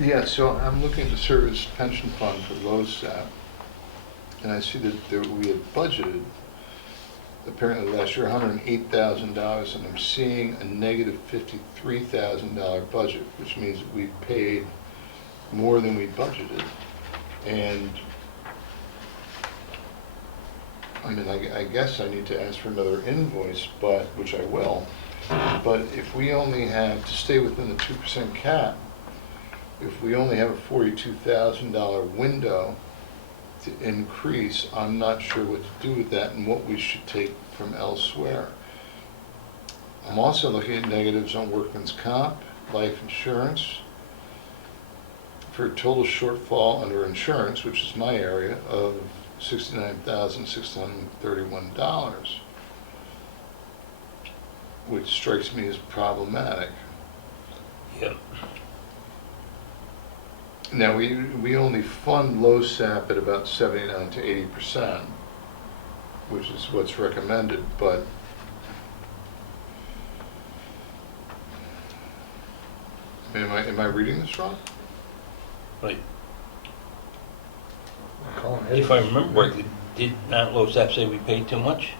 Yeah, so I'm looking at the service pension fund for LoSAP, and I see that we had budgeted, apparently last year, $108,000, and I'm seeing a negative $53,000 budget, which means that we paid more than we budgeted. And, I mean, I guess I need to ask for another invoice, which I will, but if we only have, to stay within the 2% cap, if we only have a $42,000 window to increase, I'm not sure what to do with that and what we should take from elsewhere. I'm also looking at negatives on workman's comp, life insurance, for a total shortfall under insurance, which is my area, of $69,631, which strikes me as problematic. Yep. Now, we only fund LoSAP at about 79 to 80%, which is what's recommended, but am I reading this wrong? Right. Colin, If I remember rightly, did not LoSAP say we paid too much?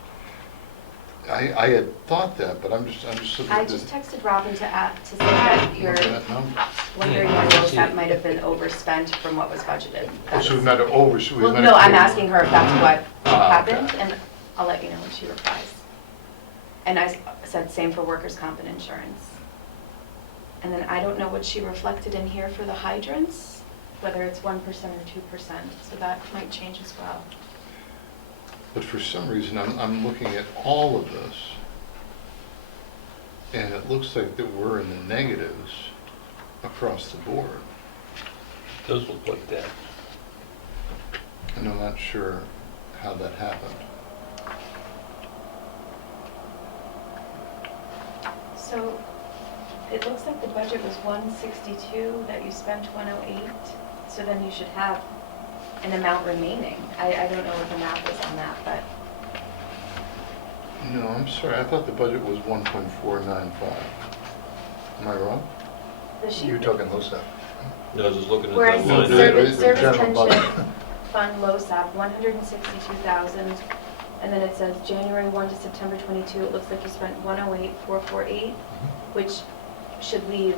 I had thought that, but I'm just looking I at this. just texted Robin to say that your, Look at that number. wondering why LoSAP might have been overspent from what was budgeted. Oh, so we've not over, so we've Well, not. no, I'm asking her if that's what happened, Okay. and I'll let you know when she replies. And I said same for workers' comp and insurance. And then I don't know what she reflected in here for the hydrants, whether it's 1% or 2%, so that might change as well. But for some reason, I'm looking at all of this, and it looks like that we're in the negatives across the board. Those look like that. And I'm not sure how that happened. So it looks like the budget was 162, that you spent 108, so then you should have an amount remaining. I don't know what the math is on that, but No, I'm sorry, I thought the budget was 1.495. Am I wrong? the sheet. You're talking LoSAP. No, I was just looking at Where I that see line. service General pension budget. fund LoSAP, 162,000, and then it says January 1 to September 22, it looks like you spent 108,448, which should leave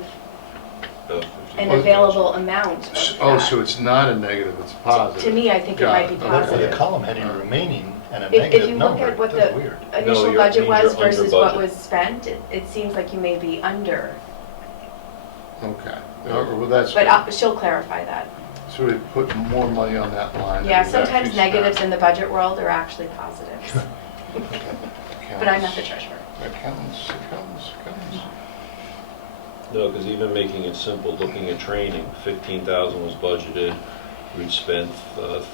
an Oh, available amount of Oh, that. so it's not a negative, it's positive. To me, I think it Got might be Okay. Well, positive. the column heading remaining and a If you negative look number, at what that's the weird. initial you're- budget means was you're under versus what budget. was spent, it seems like you may be under, Okay, well, that's, but she'll clarify that. so we put more money on that line. Yeah, than we've sometimes actually spent. negatives in the budget world are actually positives, but I'm not the Accountants, treasurer. accountants. No, because even making it simple, looking at training, 15,000 was budgeted, we've spent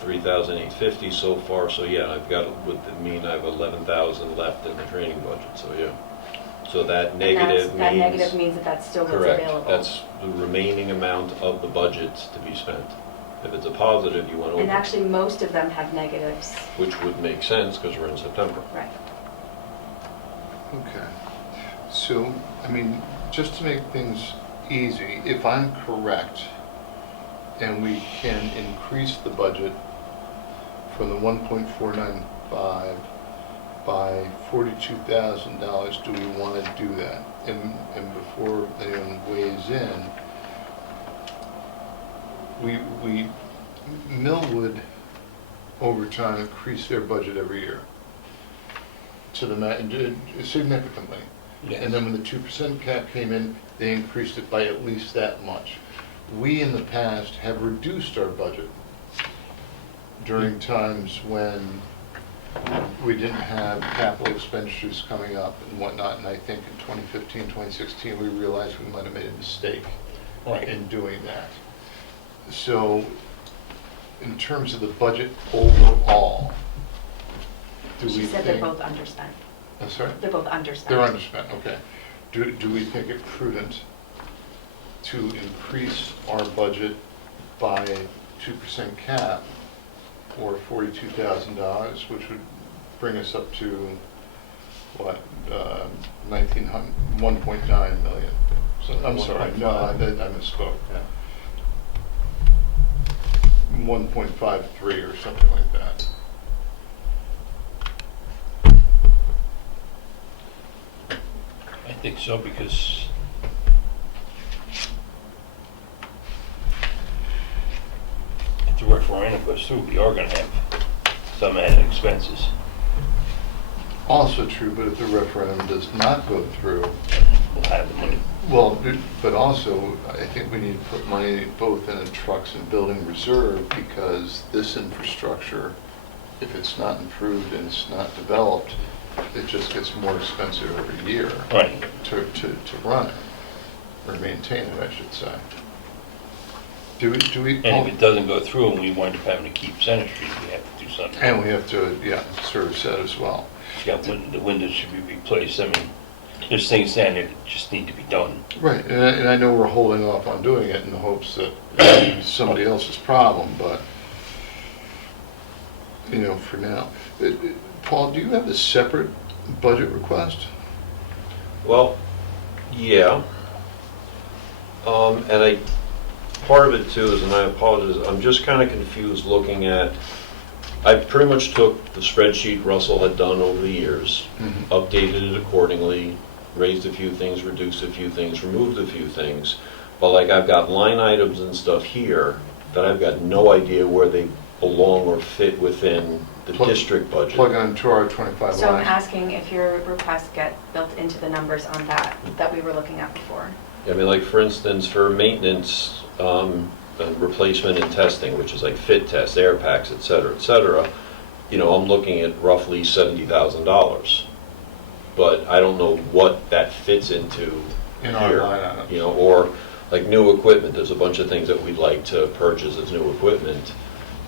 3,850 so far, so yeah, I've got, would mean I have 11,000 left in the training budget, so yeah. So that negative That means. negative means that that's still what's Correct, available. that's the remaining amount of the budget to be spent. If it's a positive, you want And over, actually, most of them have negatives, which would make sense because we're in September. right. Okay, so, I mean, just to make things easy, if I'm correct, and we can increase the budget from the 1.495 by $42,000, do we want to do that? And before anyone weighs in, we Millwood over time increased their budget every year to the significantly. Yes. And then when the 2% cap came in, they increased it by at least that much. We in the past have reduced our budget during times when we didn't have capital expenditures coming up and whatnot, and I think in 2015, 2016, we realized we might have made a mistake Right. in doing that. So, in terms of the budget overall, do we She think... said they're both underspent. I'm sorry? They're both underspent. They're underspent, okay. Do we think it prudent to increase our budget by 2% cap or $42,000, which would bring us up to, what, 1.9 million? So, I'm sorry, no, I misspoke. Yeah. 1.53 or something like that. I think so, because if the referendum goes through, we are gonna have some added expenses. Also true, but if the referendum does not go through, We'll have the money. well, but also, I think we need to put money both in a trucks and building reserve, because this infrastructure, if it's not improved and it's not developed, it just gets more expensive every year Right. to run it, or maintain it, I should say. Do we? And if it doesn't go through and we wind up having to keep Center Street, we have to do something. And we have to, yeah, service that as well. The windows should be replaced. I mean, there's things down there that just need to be done. Right, and I know we're holding off on doing it in the hopes that it's somebody else's problem, but, you know, for now. Paul, do you have a separate budget request? Well, yeah. And part of it too is, and I apologize, I'm just kind of confused looking at, I pretty much took the spreadsheet Russell had done over the years, updated it accordingly, raised a few things, reduced a few things, removed a few things. But like I've got line items and stuff here that I've got no idea where they belong or fit within the district budget. Plug into our 25 So I'm lines. asking if your requests get built into the numbers on that we were looking at before. I mean, like for instance, for maintenance, replacement and testing, which is like fit tests, air packs, et cetera, you know, I'm looking at roughly $70,000. But I don't know what that fits into In our here, line items. you know, or like new equipment, there's a bunch of things that we'd like to purchase as new equipment.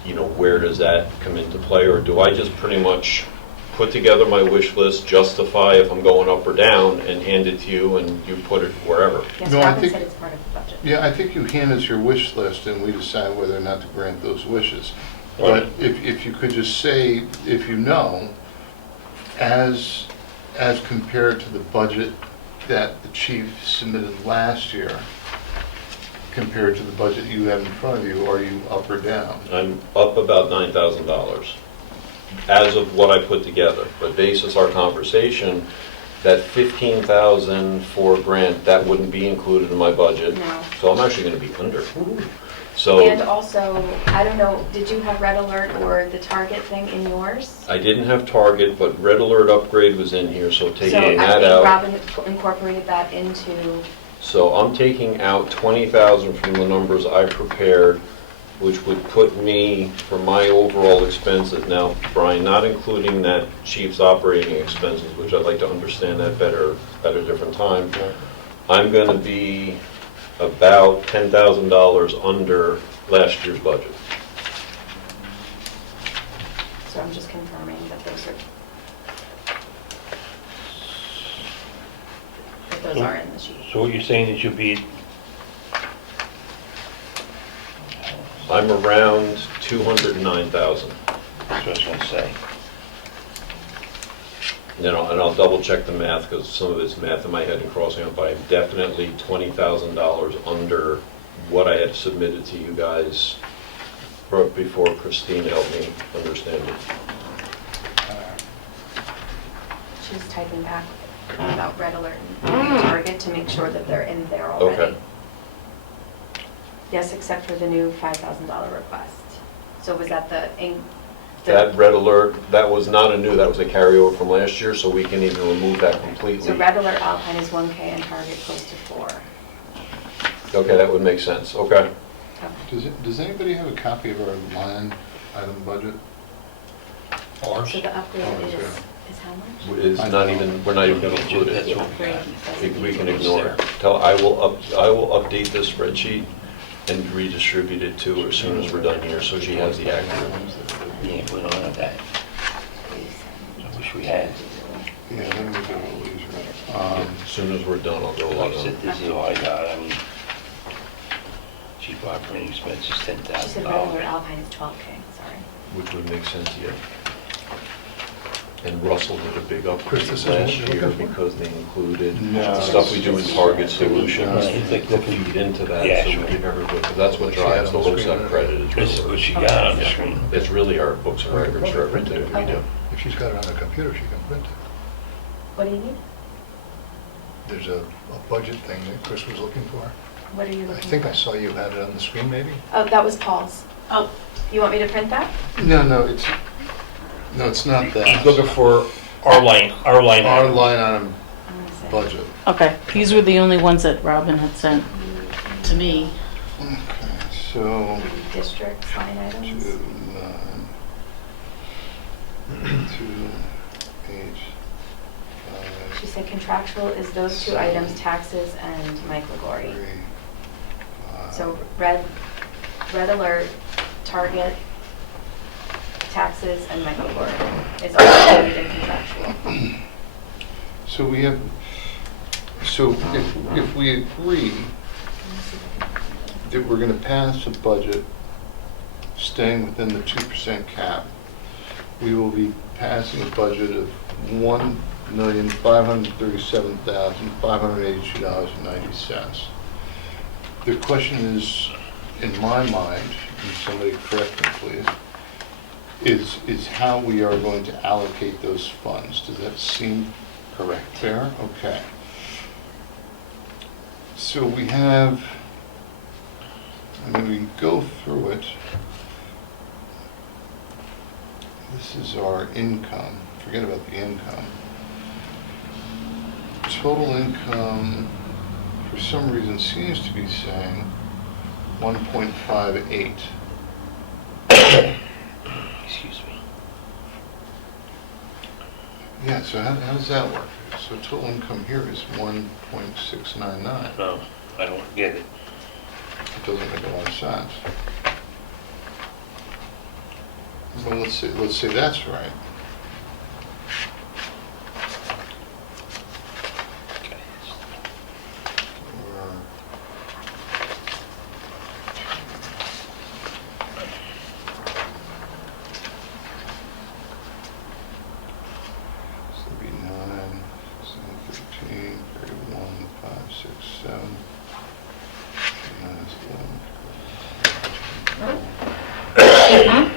You know, where does that come into play? Or do I just pretty much put together my wish list, justify if I'm going up or down, and hand it to you and you put it wherever? Yes, No, I Robin think- said it's part of the budget. Yeah, I think you hand us your wish list and we decide whether or not to grant those wishes. Right. But if you could just say, if you know, as compared to the budget that the chief submitted last year, compared to the budget you have in front of you, are you up or down? I'm up about $9,000 as of what I put together. But basis our conversation, that $15,000 for grant, that wouldn't be included in my budget. No. So I'm actually going to be under. So And also, I don't know, did you have Red Alert or the Target thing in yours? I didn't have Target, but Red Alert upgrade was in here, so taking So I that think out. Robin incorporated that into, So I'm taking out 20,000 from the numbers I prepared, which would put me, for my overall expenses, now, Brian, not including that chief's operating expenses, which I'd like to understand that better at a different time, I'm going to be about $10,000 under last year's budget. so I'm just confirming that those are in the sheet. So what you're saying is you'll be, I'm around 209,000. that's what I was gonna say. You know, and I'll double check the math, because some of it's math in my head and crossing out, but I'm definitely $20,000 under what I had submitted to you guys before Christine helped me understand it. She's typing back about Red Alert and Target to make sure that they're in there already. Okay. Yes, except for the new $5,000 request. So was that the That Red Alert, that was not a new, that was a carryover from last year, so we can even remove that completely. So Red Alert Alpine is 1K and Target close to 4. Okay, that would make sense, okay. Okay. Does anybody have a copy of our line item budget? Ours? So the upgrade Oh, is yeah. how much? It's not even, we're not even gonna include That's it. what we got. We can ignore it. I will update this spreadsheet and redistribute it to her as soon as we're done here, so she has the accurate. Yeah, we don't have that. I wish we had. Yeah, let me go a little easier. As soon as we're done, I'll go Like log I on. said, this is all I got. I mean, chief operating expenses, She said Red Alert $10,000. Alpine is 12K, sorry. Which would make sense, yeah. And Russell did a big Chris, upgrade this is what last you're year looking for? because they included No. the stuff we do in Target Solutions Right, it's like to feed into that, Yeah, so we sure. give everybody, because that's what What she had drives the on the screen, LoSAP credit is This is what really. she got on the Yeah. screen. It's really our books and We could records probably print revenue it. that we do. If she's got it on her computer, she can print it. What do you need? There's a budget thing that Chris was looking for. What are you I looking for? think I saw you had it on the screen, maybe? Oh, that was Paul's. Oh, you want me to print that? No, it's not that. He's looking for our line Our item. line item I'm gonna say. budget. Okay, these were the only ones that Robin had sent to me. Okay, so, District line items. 2, 9, 2, 8, She said contractual is those two items, taxes and Mike 3, Legori. 5. So red alert, target, taxes, and Mike Legori is all included in contractual. So we have, so if we agree that we're gonna pass a budget staying within the 2% cap, we will be passing a budget of $1,537,582.90. The question is, in my mind, and somebody correct me please, is how we are going to allocate those funds. Does that seem Correct. fair? Okay. So we have, I mean, we can go through it. This is our income. Forget about the income. Total income, for some reason, seems to be saying 1.58. Excuse me. Yeah, so how does that work? So total income here is 1.699. No, I don't get it. It doesn't make a lot of sense. Well, let's say that's right. Or- So it'd be 9, 7, 13, 31, 5, 6, 7. Minus 11.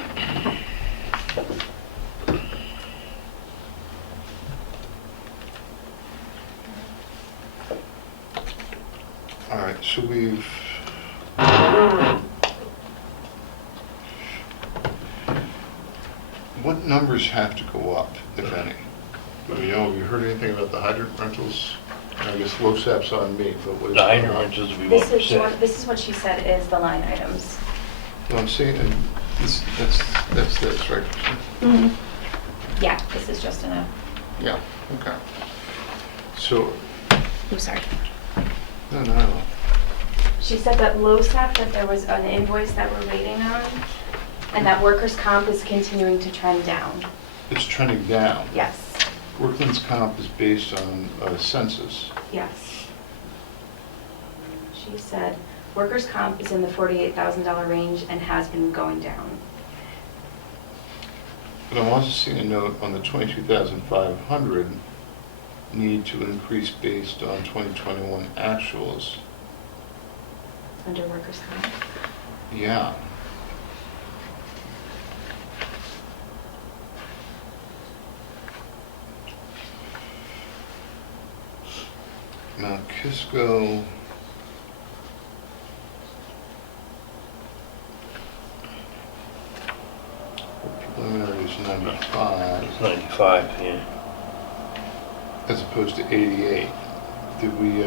All right, so we've, what numbers have to go up, if any? Do we know, have you heard anything about the hydrant rentals? I guess LoSAP's on me, but what is? The hydrant rentals will be This is 1%. what, this is what she said is the line items. No, I'm saying, that's this, right? Yeah, this is just enough. Yeah, okay. So, I'm sorry. no. She said that LoSAP, that there was an invoice that we're waiting on, and that workers' comp is continuing to trend down. It's trending down. Yes, Workman's comp is based on census. yes. She said workers' comp is in the $48,000 range and has been going down. But I'm also seeing a note on the 22,500 need to increase based on 2021 actuals. Under workers' comp. Yeah. Now Kisco. Preliminary is 95 It's 95, yeah. as opposed to 88. Did we,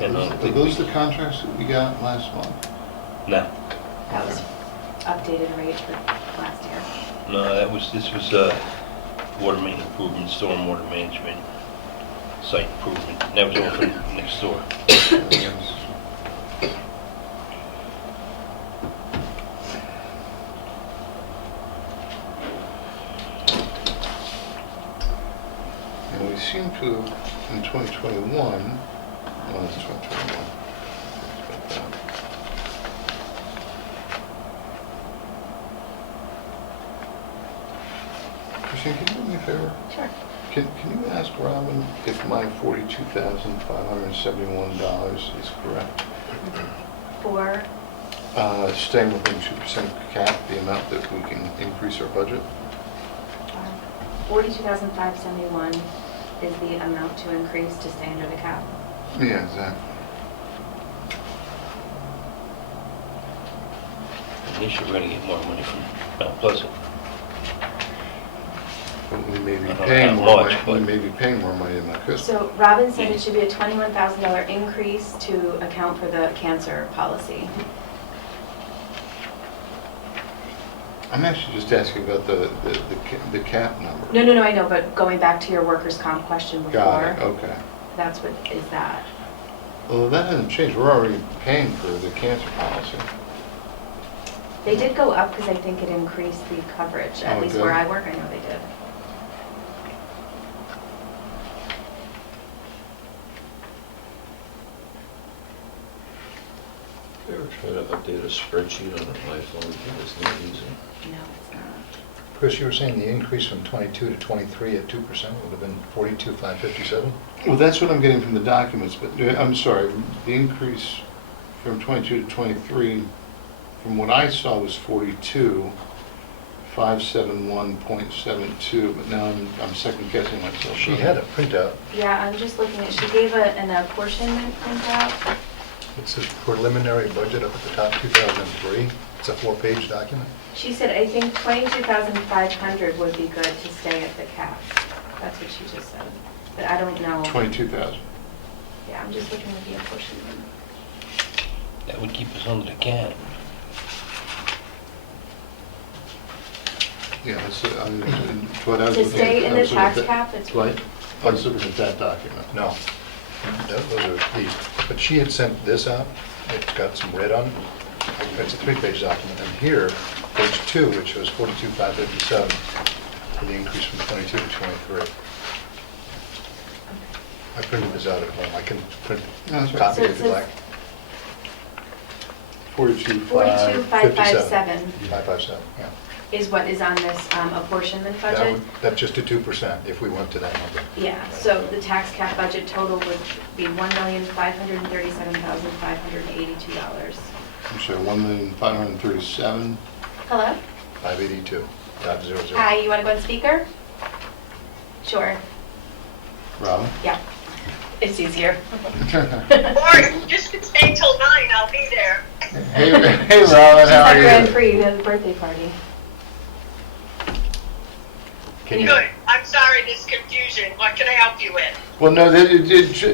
And are those the contracts that we got last month? No, That was updated rate for last year. no, this was water main improvement, stormwater management, site improvement. And that was all for next door. And we seem to, in 2021, oh, it's 2021. Christine, can you do me a favor? Sure. Can you ask Robin if my $42,571 is correct? For, Staying within 2% cap, the amount that we can increase our budget? 42,571 is the amount to increase to stay under the cap. Yeah, exactly. Initially, we're gonna get more money from Mount Pleasant. But we may be I don't know paying how more much, money, we but- may be paying more money than Mount Kisco. So Robin said it should be a $21,000 increase to account for the cancer policy. I'm actually just asking about the cap number. No, I know, but going back to your workers' comp question Got it, before, okay. that's what is that. Well, that hasn't changed, we're already paying for the cancer policy. They did go up because I think it increased the coverage, Oh, at it least did? where I work, I know they did. You ever try to update a spreadsheet on an iPhone? It's not easy. No, it's not. Chris, you were saying the increase from 22 to 23 at 2% would have been 42,557? Well, that's what I'm getting from the documents, but, I'm sorry, the increase from 22 to 23, from what I saw was 42,571.72, but now I'm second guessing myself. She had a printout. Yeah, I'm just looking at, she gave an apportionment printout. It says preliminary budget up at the top, 2003. It's a 4-page document. She said, I think 22,500 would be good to stay at the cap. That's what she just said. But I don't know. 22,000. Yeah, I'm just looking at the apportionment. That would keep us under the cap. Yeah, that's, what I was To looking at. stay in I the was looking at tax that- cap, it's Right, I was looking at that document. No. Those are these. But she had sent this out. It's got some red on it. It's a 3-page document. And here, page 2, which was 42,557, for the increase from 22 to 23. I printed this out at home. I can print No, that's a right. copy So it if you'd says- like. 42,557 557, yeah. is what is on this apportionment That budget. would, that's just a 2% if we went to that number. Yeah, so the tax cap budget total would be $1,537,582. I'm sorry, 1,537,000. Hello? 582.00. Hi, you want to go on speaker? Sure, Robin? yeah, it's easier. Or just stay till 9, I'll be there. Hey, Robin, She's how at are Grand you? Prix, the birthday party. Can you? Good, I'm sorry, this confusion, what can I help you with? Well, no,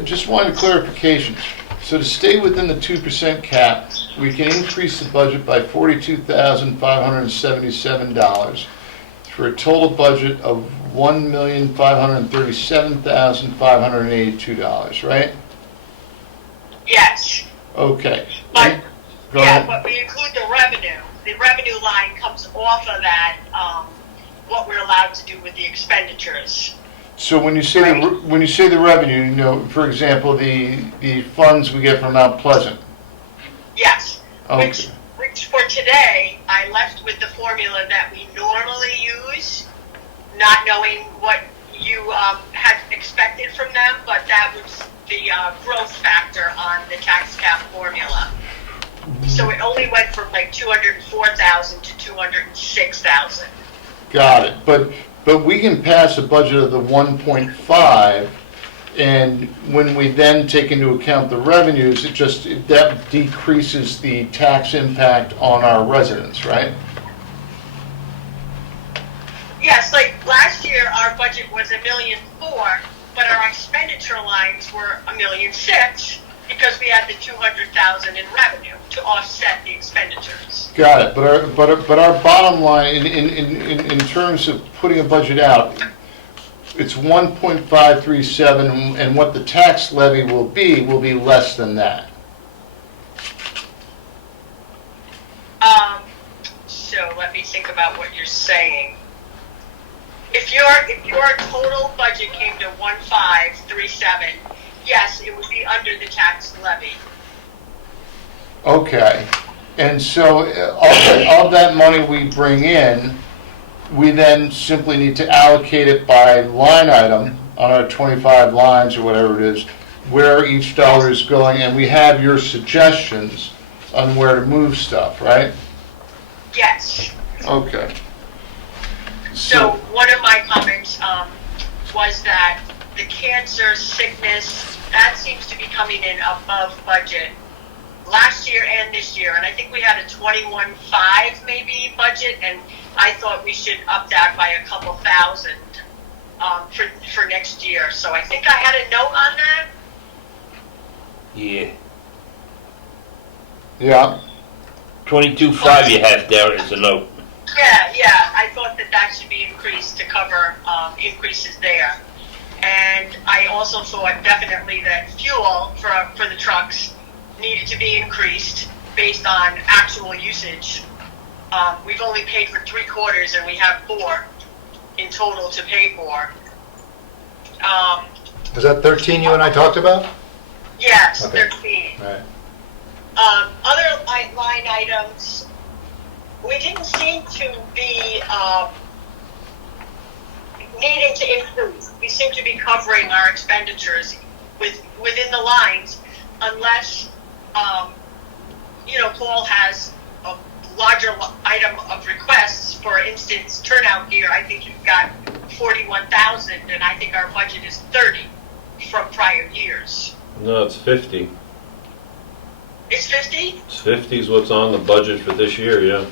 just wanted clarification. So to stay within the 2% cap, we can increase the budget by $42,577 for a total budget of $1,537,582, right? Yes, Okay. but, Go yeah, ahead. but we include the revenue. The revenue line comes off of that, what we're allowed to do with the expenditures. So when you say the revenue, you know, for example, the funds we get from Mount Pleasant. Yes, Okay. which for today, I left with the formula that we normally use, not knowing what you had expected from them, but that was the growth factor on the tax cap formula. So it only went from like 204,000 to 206,000. Got it. But we can pass a budget of the 1.5, and when we then take into account the revenues, that decreases the tax impact on our residents, right? Yes, like last year, our budget was $1.4 million, but our expenditure lines were $1.6 million because we had the 200,000 in revenue to offset the expenditures. Got it. But our bottom line in terms of putting a budget out, it's 1.537, and what the tax levy will be less than that. So let me think about what you're saying. If your total budget came to 1,537, yes, it would be under the tax levy. Okay. And so of that money we bring in, we then simply need to allocate it by line item on our 25 lines or whatever it is, where each dollar is going, and we have your suggestions on where to move stuff, right? Yes. Okay. So one of my comments was that the cancer, sickness, that seems to be coming in above budget last year and this year. And I think we had a 21.5 maybe budget, and I thought we should up that by a couple thousand for next year. So I think I had a note on that. Yeah. Yeah, 22.5 you have there as a note. Yeah, I thought that should be increased to cover increases there. And I also thought definitely that fuel for the trucks needed to be increased based on actual usage. We've only paid for 3/4 and we have 4 in total to pay for. Is that 13 you and I talked about? Yes, Okay. 13. All right. Other line items, we didn't seem to be needing to increase. We seem to be covering our expenditures within the lines, unless Paul has a larger item of requests. For instance, turnout gear. I think you've got 41,000, and I think our budget is 30 from prior years. No, it's 50. It's 50. It's 50 is what's on the budget for this year, yeah.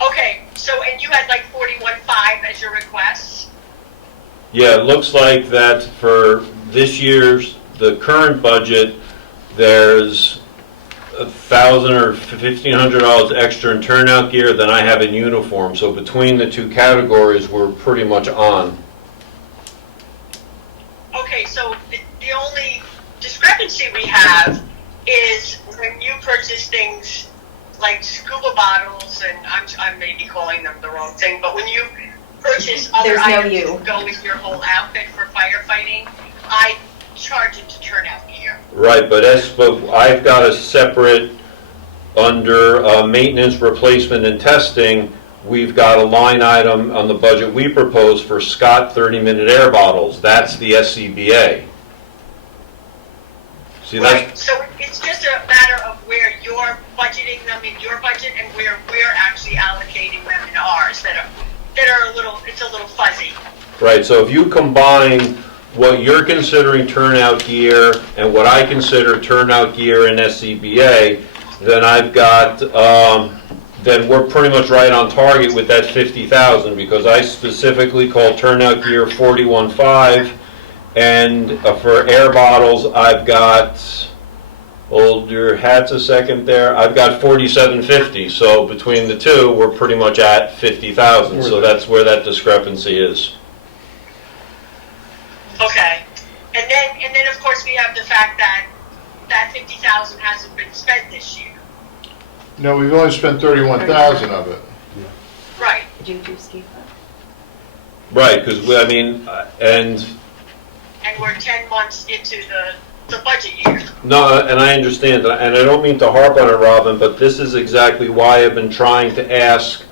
Okay, so and you had like 41.5 as your requests. Yeah, it looks like that for this year's, the current budget, there's $1,000 or $1,500 extra in turnout gear than I have in uniform. So between the two categories, we're pretty much on. Okay, so the only discrepancy we have is when you purchase things like scuba bottles, and I may be calling them the wrong thing, but when you purchase other There's no items you. that go with your whole outfit for firefighting, I charge it to turnout gear. Right, but I've got a separate, under maintenance, replacement, and testing, we've got a line item on the budget we propose for Scott 30-minute air bottles. That's the SCBA. See, that's, Right, so it's just a matter of where you're budgeting them in your budget and where we're actually allocating them in ours that are it's a little fuzzy. right, so if you combine what you're considering turnout gear and what I consider turnout gear in SCBA, then I've got, then we're pretty much right on target with that 50,000, because I specifically call turnout gear 41.5, and for air bottles, I've got, hold your hats a second there, I've got 47.50, so between the two, we're pretty much at 50,000, so that's where that discrepancy is. Okay, and then of course we have the fact that 50,000 hasn't been spent this year. no, we've only spent 31,000 of it. Right. Did you do ski? Right, because, and And we're 10 months into the budget year. no, and I understand, and I don't mean to harp on it, Robin, but this is exactly why I've been trying to ask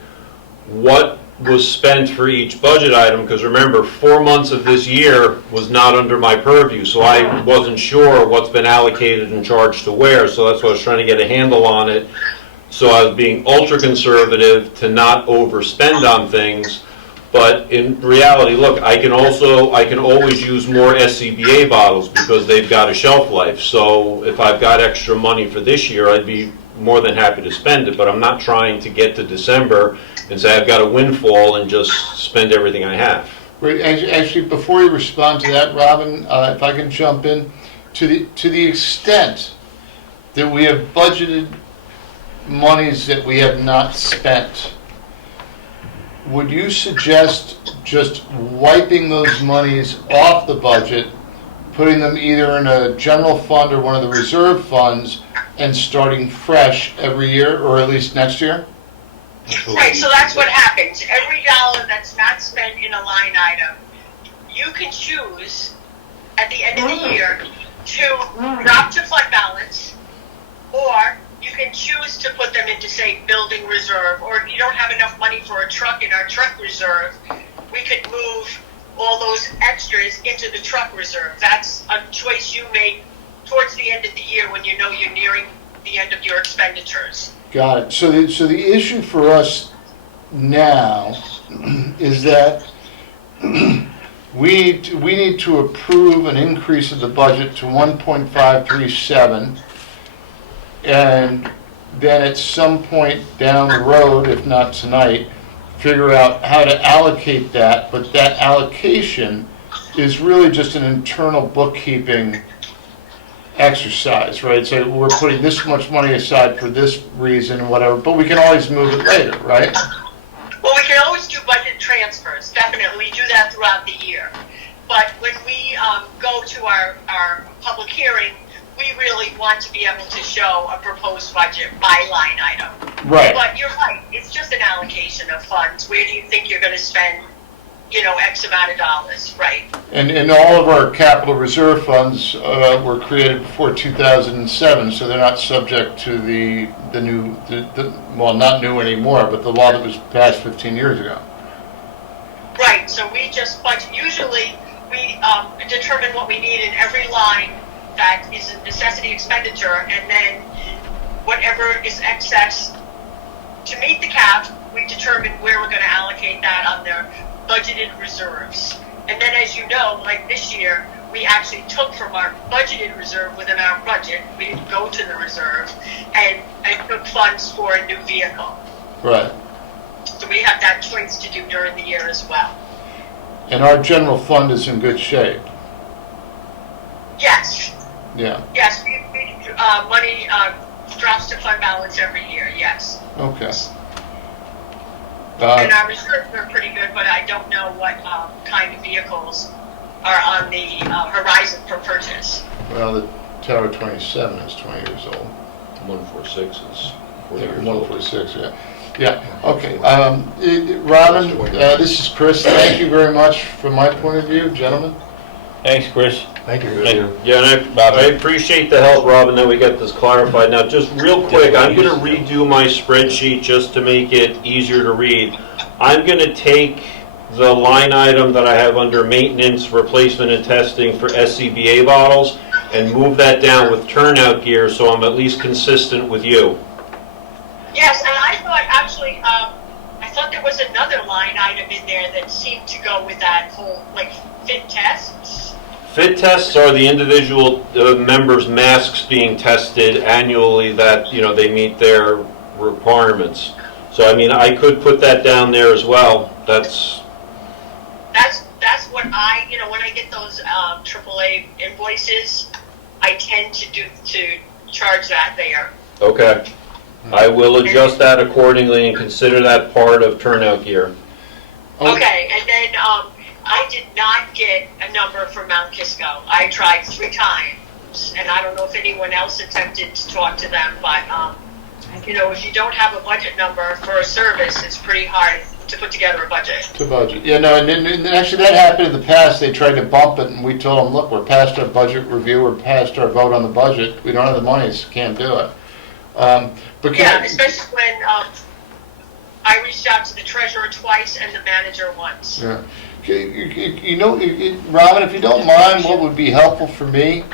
what was spent for each budget item, because remember, 4 months of this year was not under my purview, so I wasn't sure what's been allocated and charged to where, so that's why I was trying to get a handle on it. So I was being ultra conservative to not overspend on things. But in reality, look, I can always use more SCBA bottles because they've got a shelf life. So if I've got extra money for this year, I'd be more than happy to spend it. But I'm not trying to get to December and say I've got a windfall and just spend everything I have. Wait, actually, before you respond to that, Robin, if I can jump in, to the extent that we have budgeted monies that we have not spent, would you suggest just wiping those monies off the budget, putting them either in a general fund or one of the reserve funds, and starting fresh every year, or at least next year? Right, so that's what happens. Every dollar that's not spent in a line item, you can choose at the end of the year to drop to fund balance, or you can choose to put them into, say, building reserve, or if you don't have enough money for a truck in our our truck reserve, we could move all those extras into the truck reserve. That's a choice you make towards the end of the year when you know you're nearing the end of your expenditures. Got it. So the issue for us now is that we need to approve an increase of the budget to 1.537, and then at some point down the road, if not tonight, figure out how to allocate that, but that allocation is really just an internal bookkeeping exercise, right? So we're putting this much money aside for this reason and whatever, but we can always move it later, right? Well, we can always do budget transfers, definitely. We do that throughout the year. But when we go to our public hearing, we really want to be able to show a proposed budget by line item. Right. But you're right, it's just an allocation of funds. Where do you think you're going to spend, X amount of dollars, right? And all of our capital reserve funds were created before 2007, so they're not subject to the new, well, not new anymore, but the law that was passed 15 years ago. Right, so we just budget. Usually, we determine what we need in every line that is a necessity expenditure, and then whatever is excess to meet the cap, we determine where we're going to allocate that on their budgeted reserves. And then, as you know, like this year, we actually took from our budgeted reserve within our budget. We didn't go to the reserve and took funds for a new vehicle. Right. So we have that choice to do during the year as well. And our general fund is in good shape. Yes. Yeah. Yes, money drops to fund balance every year, yes. Okay. And our reserves are pretty good, but I don't know what kind of vehicles are on the horizon for purchase. Well, the Tower 27 is 20 years old. 146 is 40 Yeah, years old. 146, yeah. Yeah, okay. Robin, this is Chris. Thank you very much from my point of view, gentlemen. Thanks, Chris. Thank you. Thank you. Yeah, and I appreciate the help, Robin, that we get this clarified. Now, just real quick, I'm going to redo my spreadsheet just to make it easier to read. I'm going to take the line item that I have under maintenance, replacement, and testing for SCBA bottles and move that down with turnout gear so I'm at least consistent with you. Yes, and I thought actually, I thought there was another line item in there that seemed to go with that whole, like, fit tests. Fit tests are the individual members' masks being tested annually that, they meet their requirements. So, I mean, I could put that down there as well. That's what when I get those AAA invoices, I tend to charge that there. okay. I will adjust that accordingly and consider that part of turnout gear. Okay, and then I did not get a number for Mount Kisco. I tried 3 times, and I don't know if anyone else attempted to talk to them, but if you don't have a budget number for a service, it's pretty hard to put together a budget. To budget. Yeah, no, and actually that happened in the past. They tried to bump it, and we told them, look, we're past our budget review, we're past our vote on the budget. We don't have the money, so can't do it. Yeah, especially when I reached out to the treasurer twice and the manager once. Yeah. Robin, if you don't mind, what would be helpful for me,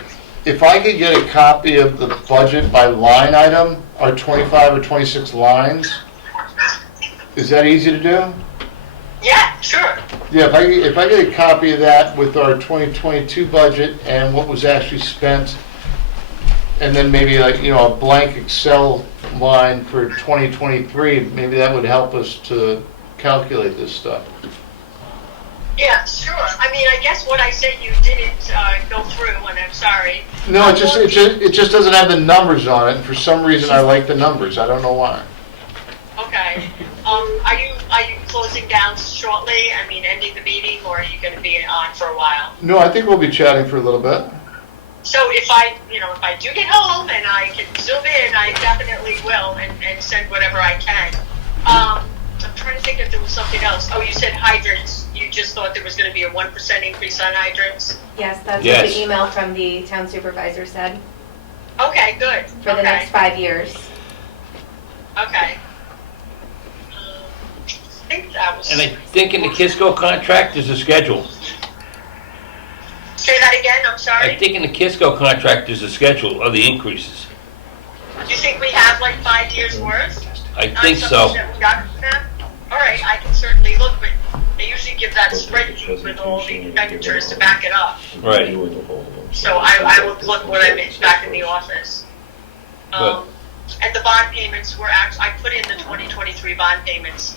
if I could get a copy of the budget by line item, our 25 or 26 lines, is that easy to do? Yeah, sure. Yeah, if I get a copy of that with our 2022 budget and what was actually spent, and then maybe a blank Excel line for 2023, maybe that would help us to calculate this stuff. Yeah, sure. I mean, I guess what I said you didn't go through, and I'm sorry. No, it just doesn't have the numbers on it, and for some reason I like the numbers. I don't know why. Okay. Are you closing down shortly? I mean, ending the meeting, or are you going to be on for a while? No, I think we'll be chatting for a little bit. So if I do get home and I can zoom in, I definitely will and send whatever I can. I'm trying to think if there was something else. Oh, you said hydrants. You just thought there was going to be a 1% increase on hydrants? Yes, that's what Yes. the email from the town supervisor said, Okay, good. for the next 5 years. Okay. I think that vehicles. And I think in the Kisco contract, there's a schedule. Say that again, I'm I sorry? think in the Kisco contract, there's a schedule of the increases. Do you think we have like 5 years worth? I think so. On something that we got from them? All right, I can certainly look, but they usually give that spreadsheet with all the expenditures to back it up. Right. So I will look when I'm back in the office. Good. And the bond payments were I put in the 2023 bond payments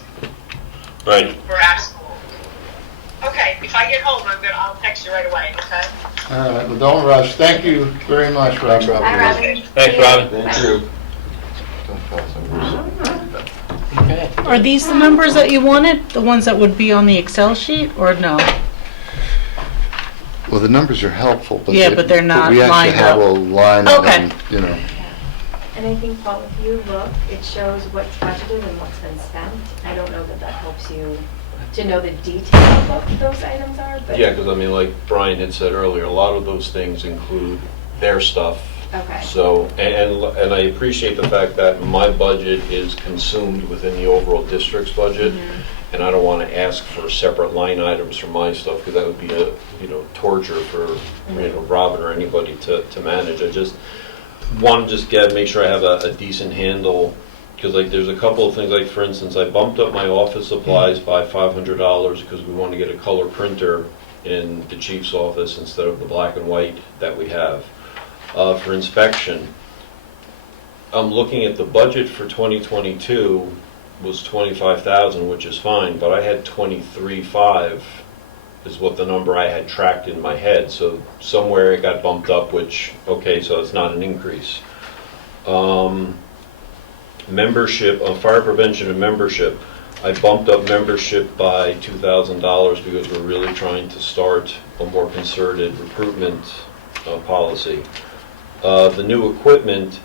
Right. for our school. Okay, if I get home, I'll text you right away, okay? All right, well, don't rush. Thank you very much, Robin. Hi, Robin. Thanks, Robin. Thank you. Don't pass over. Okay. Are these the numbers that you wanted? The ones that would be on the Excel sheet, or no? Well, the numbers are helpful, but. Yeah, but they're not we actually lined have up. a line on Okay. them, you know. And I think, Paul, if you look, it shows what's budgeted and what's been spent. I don't know that that helps you to know the detail of what those items are, but. Yeah, because I mean, like Brian had said earlier, a lot of those things include their stuff. Okay. So, and I appreciate the fact that my budget is consumed within the overall district's budget, and I don't want to ask for separate line items for my stuff, because that would be a, torture for, Robin or anybody to manage. I just want to make sure I have a decent handle, because like there's a couple of things, like for instance, I bumped up my office supplies by $500 because we want to get a color printer in the chief's office instead of the black and white that we have. For inspection, I'm looking at the budget for 2022 was $25,000, which is fine, but I had $23,500 is what the number I had tracked in my head. So somewhere it got bumped up, which, okay, so it's not an increase. Membership, fire prevention and membership, I bumped up membership by $2,000 because we're really trying to start a more concerted recruitment policy. The new equipment,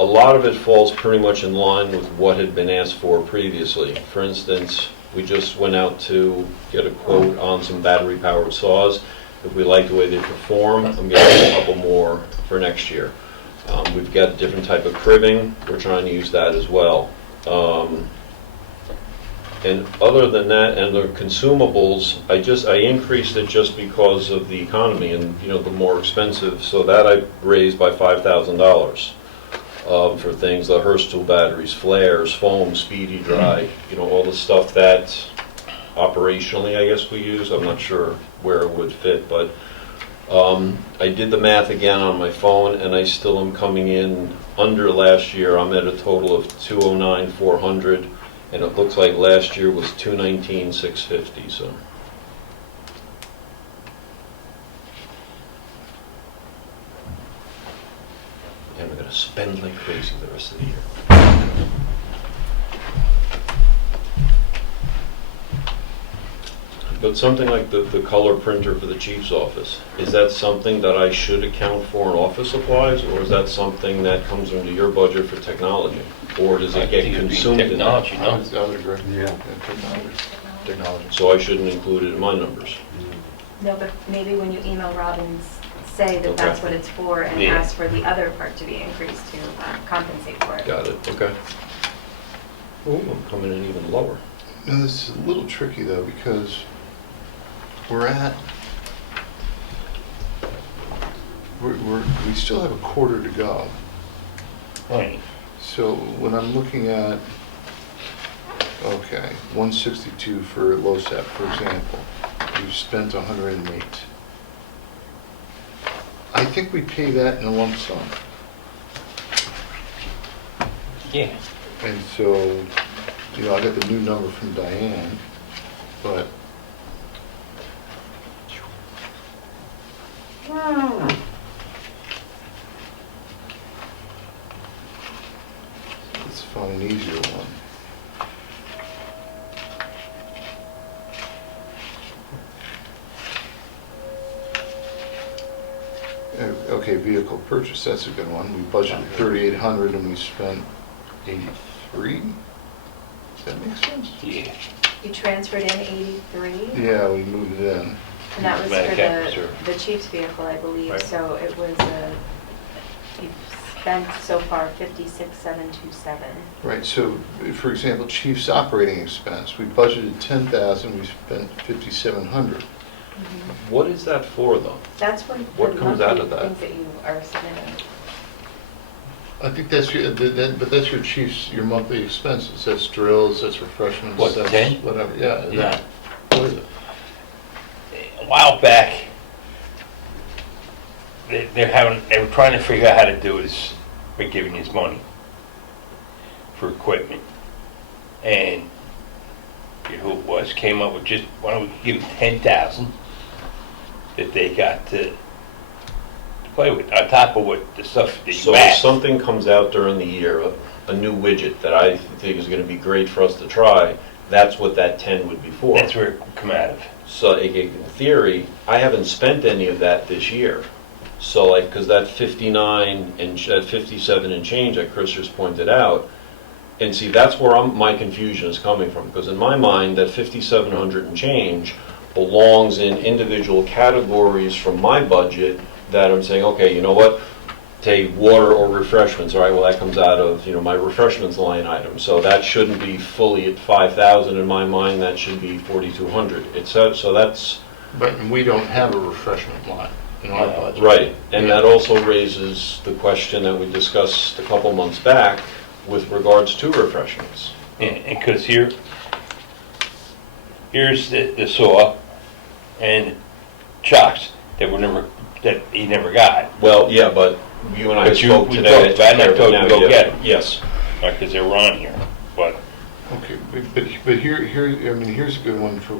a lot of it falls pretty much in line with what had been asked for previously. For instance, we just went out to get a quote on some battery-powered saws. If we like the way they perform, I'm getting a couple more for next year. We've got a different type of cribbing. We're trying to use that as well. And other than that, and the consumables, I increased it just because of the economy and, the more expensive. So that I raised by $5,000 for things, the Hearst tool batteries, flares, foam, speedy dry, all the stuff that operationally, I guess, we use. I'm not sure where it would fit, but I did the math again on my phone, and I still am coming in under last year. I'm at a total of $209,400. And it looks like last year was $219,650, so. And we're gonna spend like crazy the rest of the year. But something like the color printer for the chief's office, is that something that I should account for in office supplies, or is that something that comes into your budget for technology? Or does it get consumed in that? Technology, I would agree. Yeah. Technology. So I shouldn't include it in my numbers? No, but maybe when you email Robin, say that that's what it's for and Yeah. ask for the other part to be increased to compensate for it. Got it, okay. Ooh, I'm coming in even lower. Now, this is a little tricky though, because we still have a quarter to go. Right. So when I'm looking at, okay, 162 for LoSAP, for example, we've spent 108. I think we pay that in a lump sum. Yeah. And so, I got the new number from Diane, but let's find an easier one. Okay, vehicle purchase, that's a good one. We budgeted 3,800 and we spent 83? Does that make sense? Yeah. You transferred in 83? Yeah, we moved it in. And that was Automatic cap for reserve. the chief's vehicle, I believe, Right. so it was you spent so far 56,727. Right, so, for example, chief's operating expense, we budgeted 10,000, we spent 5,700. What is that for, though? That's when What the comes out monthly of that? things that you are submitting. I think that's your, but that's your chief's, your monthly expenses, that's drills, that's refreshments, What, that's 10? whatever, yeah. Yeah. that. What is it? A while back, they were trying to figure out how to do this by giving us money for equipment. And who it was, came up with just, why don't we give them 10,000 that they got to play with, on top of what the stuff that So you if asked. something comes out during the year, a new widget that I think is gonna be great for us to try, that's what that 10 would be for. That's where it would come out of. So in theory, I haven't spent any of that this year. So like, because that 59 and 57 and change that Chris just pointed out, and see, that's where my confusion is coming from. Because in my mind, that 5,700 and change belongs in individual categories from my budget that I'm saying, okay, you know what? Take water or refreshments, all right, well, that comes out of, my refreshments line item. So that shouldn't be fully at 5,000 in my mind, that should be 4,200. So that's, But we don't have a refreshment line in our budget. right. And that also raises the question that we discussed a couple months back with regards to refreshments. And because here's the saw and chocks that he never got, Well, yeah, but you and I But spoke we today. talked about it, and I told you to go Yeah, get 'em. Yes. because they were on here. But Okay, but here, I mean, here's a good one for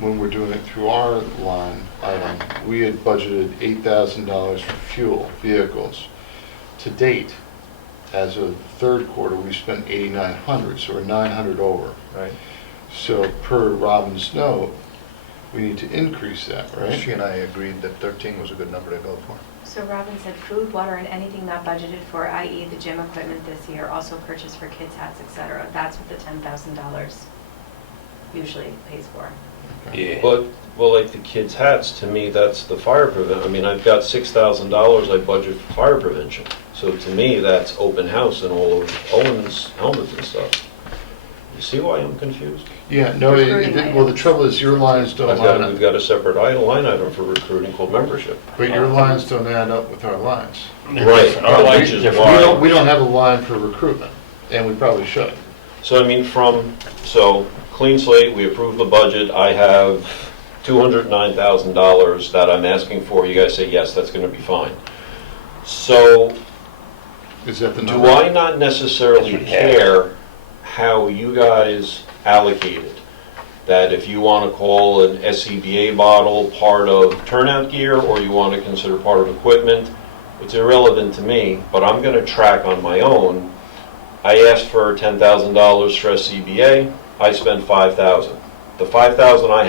when we're doing it through our line item. We had budgeted $8,000 for fuel vehicles. To date, as of third quarter, we spent 8,900, so we're 900 over. Right. So per Robin's note, we need to increase that, right? She and I agreed that 13 was a good number to go for. So Robin said food, water, and anything not budgeted for, i.e. the gym equipment this year, also purchased for kids' hats, etc. That's what the $10,000 usually pays for. yeah, But, well, like the kids' hats, to me, that's the fire prevention. I mean, I've got $6,000 I budget for fire prevention. So to me, that's open house and all of Owen's helmets and stuff. You see why I'm confused? Yeah, no, well, the trouble is your lines don't line We've up, got a separate line item for recruiting called membership. but your lines don't add up with our lines. they're Right. different. Our lines Which are is different. We don't have a line for recruitment, and we probably should. So I mean, so clean slate, we approved the budget, I have $209,000 that I'm asking for, you guys say, yes, that's gonna be fine. So Is that the number? do I not necessarily That's what you have. care how you guys allocate it? That if you want to call an SCBA bottle part of turnout gear, or you want to consider part of equipment, it's irrelevant to me, but I'm going to track on my own. I asked for $10,000 for SCBA, I spent $5,000. The $5,000 I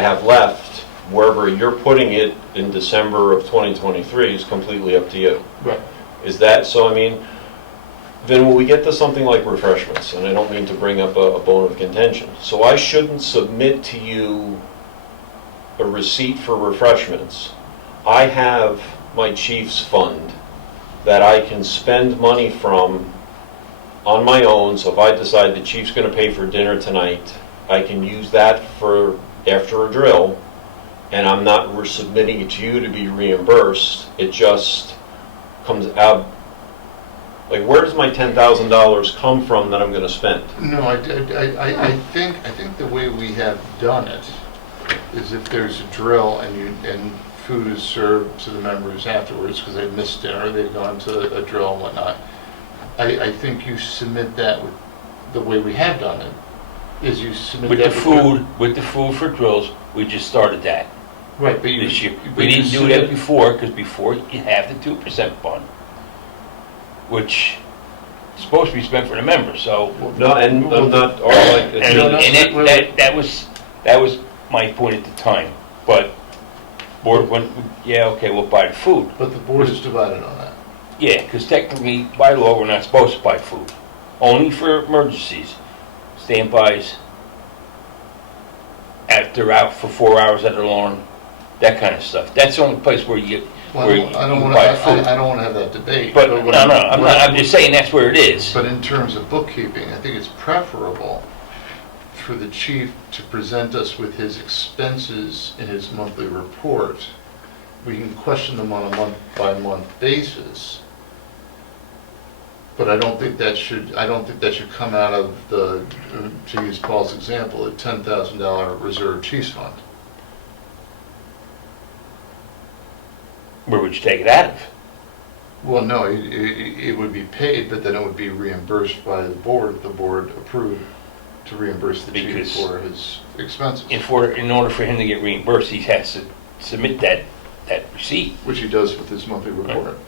have left, wherever you're putting it in December of 2023 is completely up to you. Right. Is that, so I mean, then when we get to something like refreshments, and I don't mean to bring up a bone of contention, so I shouldn't submit to you a receipt for refreshments. I have my chief's fund that I can spend money from on my own, so if I decide the chief's gonna pay for dinner tonight, I can use that for after a drill, and I'm not submitting it to you to be reimbursed, it just comes out. Like, where does my $10,000 come from that I'm gonna spend? No, I think the way we have done it is if there's a drill and food is served to the members afterwards, because they've missed dinner, they've gone to a drill and whatnot, I think you submit that with, the way we have done it, is you submit With that. with the food for drills, we just started that Right, but you. this year. but We you didn't do that submit- before, because before you have the 2% fund, which is supposed to be spent for the members, so. No, and I'm not, or like, And No, no, that was my point at the time, but board went, yeah, okay, we'll buy the food. But the board is divided on that. Yeah, because technically, by law, we're not supposed to buy food, only for emergencies, standbys, if they're out for 4 hours at an alarm, that kind of stuff. That's the only place where Well, where I don't you want buy to, food. I don't want to have that debate. But, no, what I'm just saying that's where it is. But in terms of bookkeeping, I think it's preferable for the chief to present us with his expenses in his monthly report. We can question them on a month-by-month basis. But I don't think that should come out of the, to use Paul's example, a $10,000 reserve chief's fund. Where would you take it out of? Well, no, it would be paid, but then it would be reimbursed by the board if the board approved to reimburse the chief Because for his expenses. In order for him to get reimbursed, he has to submit that receipt, Which he does with his monthly report.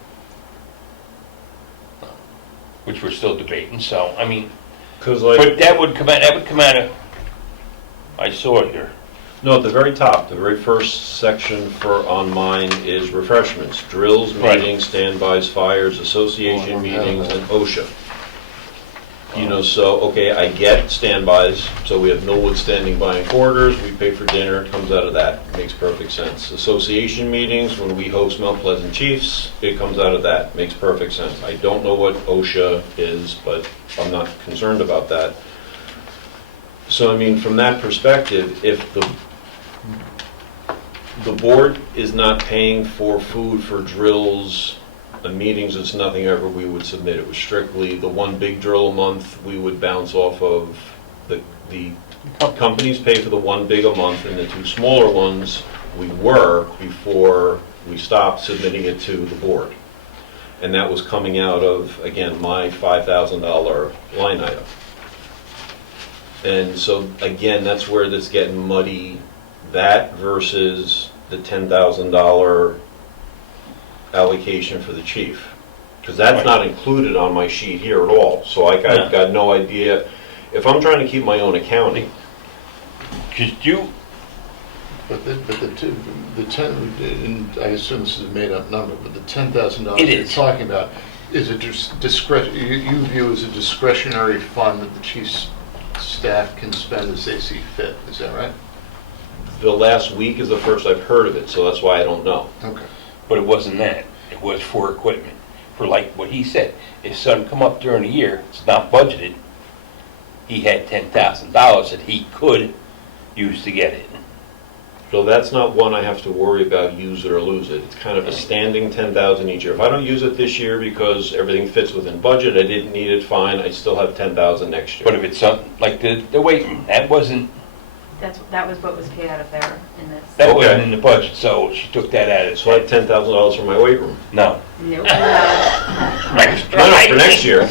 which we're still debating, so, I mean, Because but that would come out of, I saw it here. no, at the very top, the very first section on mine is refreshments, drills, Right. meetings, standbys, fires, association Oh, I don't have meetings, that. and OSHA. You know, so, okay, I get standbys, so we have Millwood standing by in corridors, we pay for dinner, it comes out of that, makes perfect sense. Association meetings, when we host Mount Pleasant Chiefs, it comes out of that, makes perfect sense. I don't know what OSHA is, but I'm not concerned about that. So, I mean, from that perspective, if the board is not paying for food for drills and meetings, it's nothing ever we would submit. It was strictly the one big drill a month, we would bounce off of the companies pay for the one big a month, and the two smaller ones we were before we stopped submitting it to the board. And that was coming out of, again, my $5,000 line item. And so, again, that's where this getting muddy, that versus the $10,000 allocation for the chief. Because that's Right. not included on my sheet here at all. So I've got no idea. If I'm trying to keep my own accounting, Could you, But the 10, and I assume this is a made-up number, but the $10,000 It you're is. talking about is a discretion, you view as a discretionary fund that the chief's staff can spend as they see fit, is that right? the last week is the first I've heard of it, so that's why I don't know. Okay. but it wasn't that, it was for equipment, for like what he said, if something come up during the year, it's not budgeted, he had $10,000 that he could use to get it. So that's not one I have to worry about, use it or lose it. It's kind of a standing 10,000 each year. If I don't use it this year because everything fits within budget, I didn't need it, fine, I still have 10,000 next year. But if it's something, like the weight room, that wasn't That was what was paid out of there in this. That wasn't Okay. in the budget, so she took that out of. So I have $10,000 for my weight room. No. Nope. Nice No, no, try. for next year.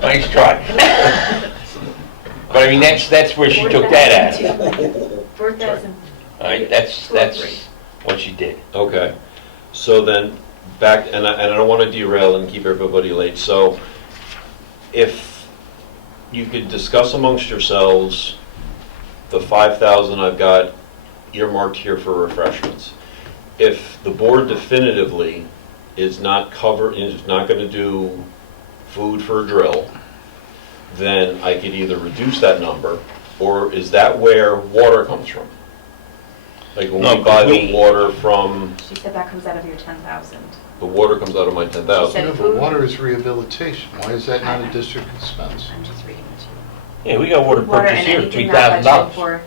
Nice try. But I mean, that's where she took that out of. 4,000. All right, that's what she did. Okay, so then back, and I don't want to derail and keep everybody late, so if you could discuss amongst yourselves the 5,000 I've got earmarked here for refreshments. If the board definitively is not going to do food for a drill, then I could either reduce that number, or is that where water comes from? Like when No, we buy the 'cause we- water from, She said that comes out of your 10,000. the water comes out of my 10,000. said No, but food. water is rehabilitation, why is that not a district expense? I'm just reading it to you. Yeah, we got water Water purchase and here, anything not budgeted $3,000. for,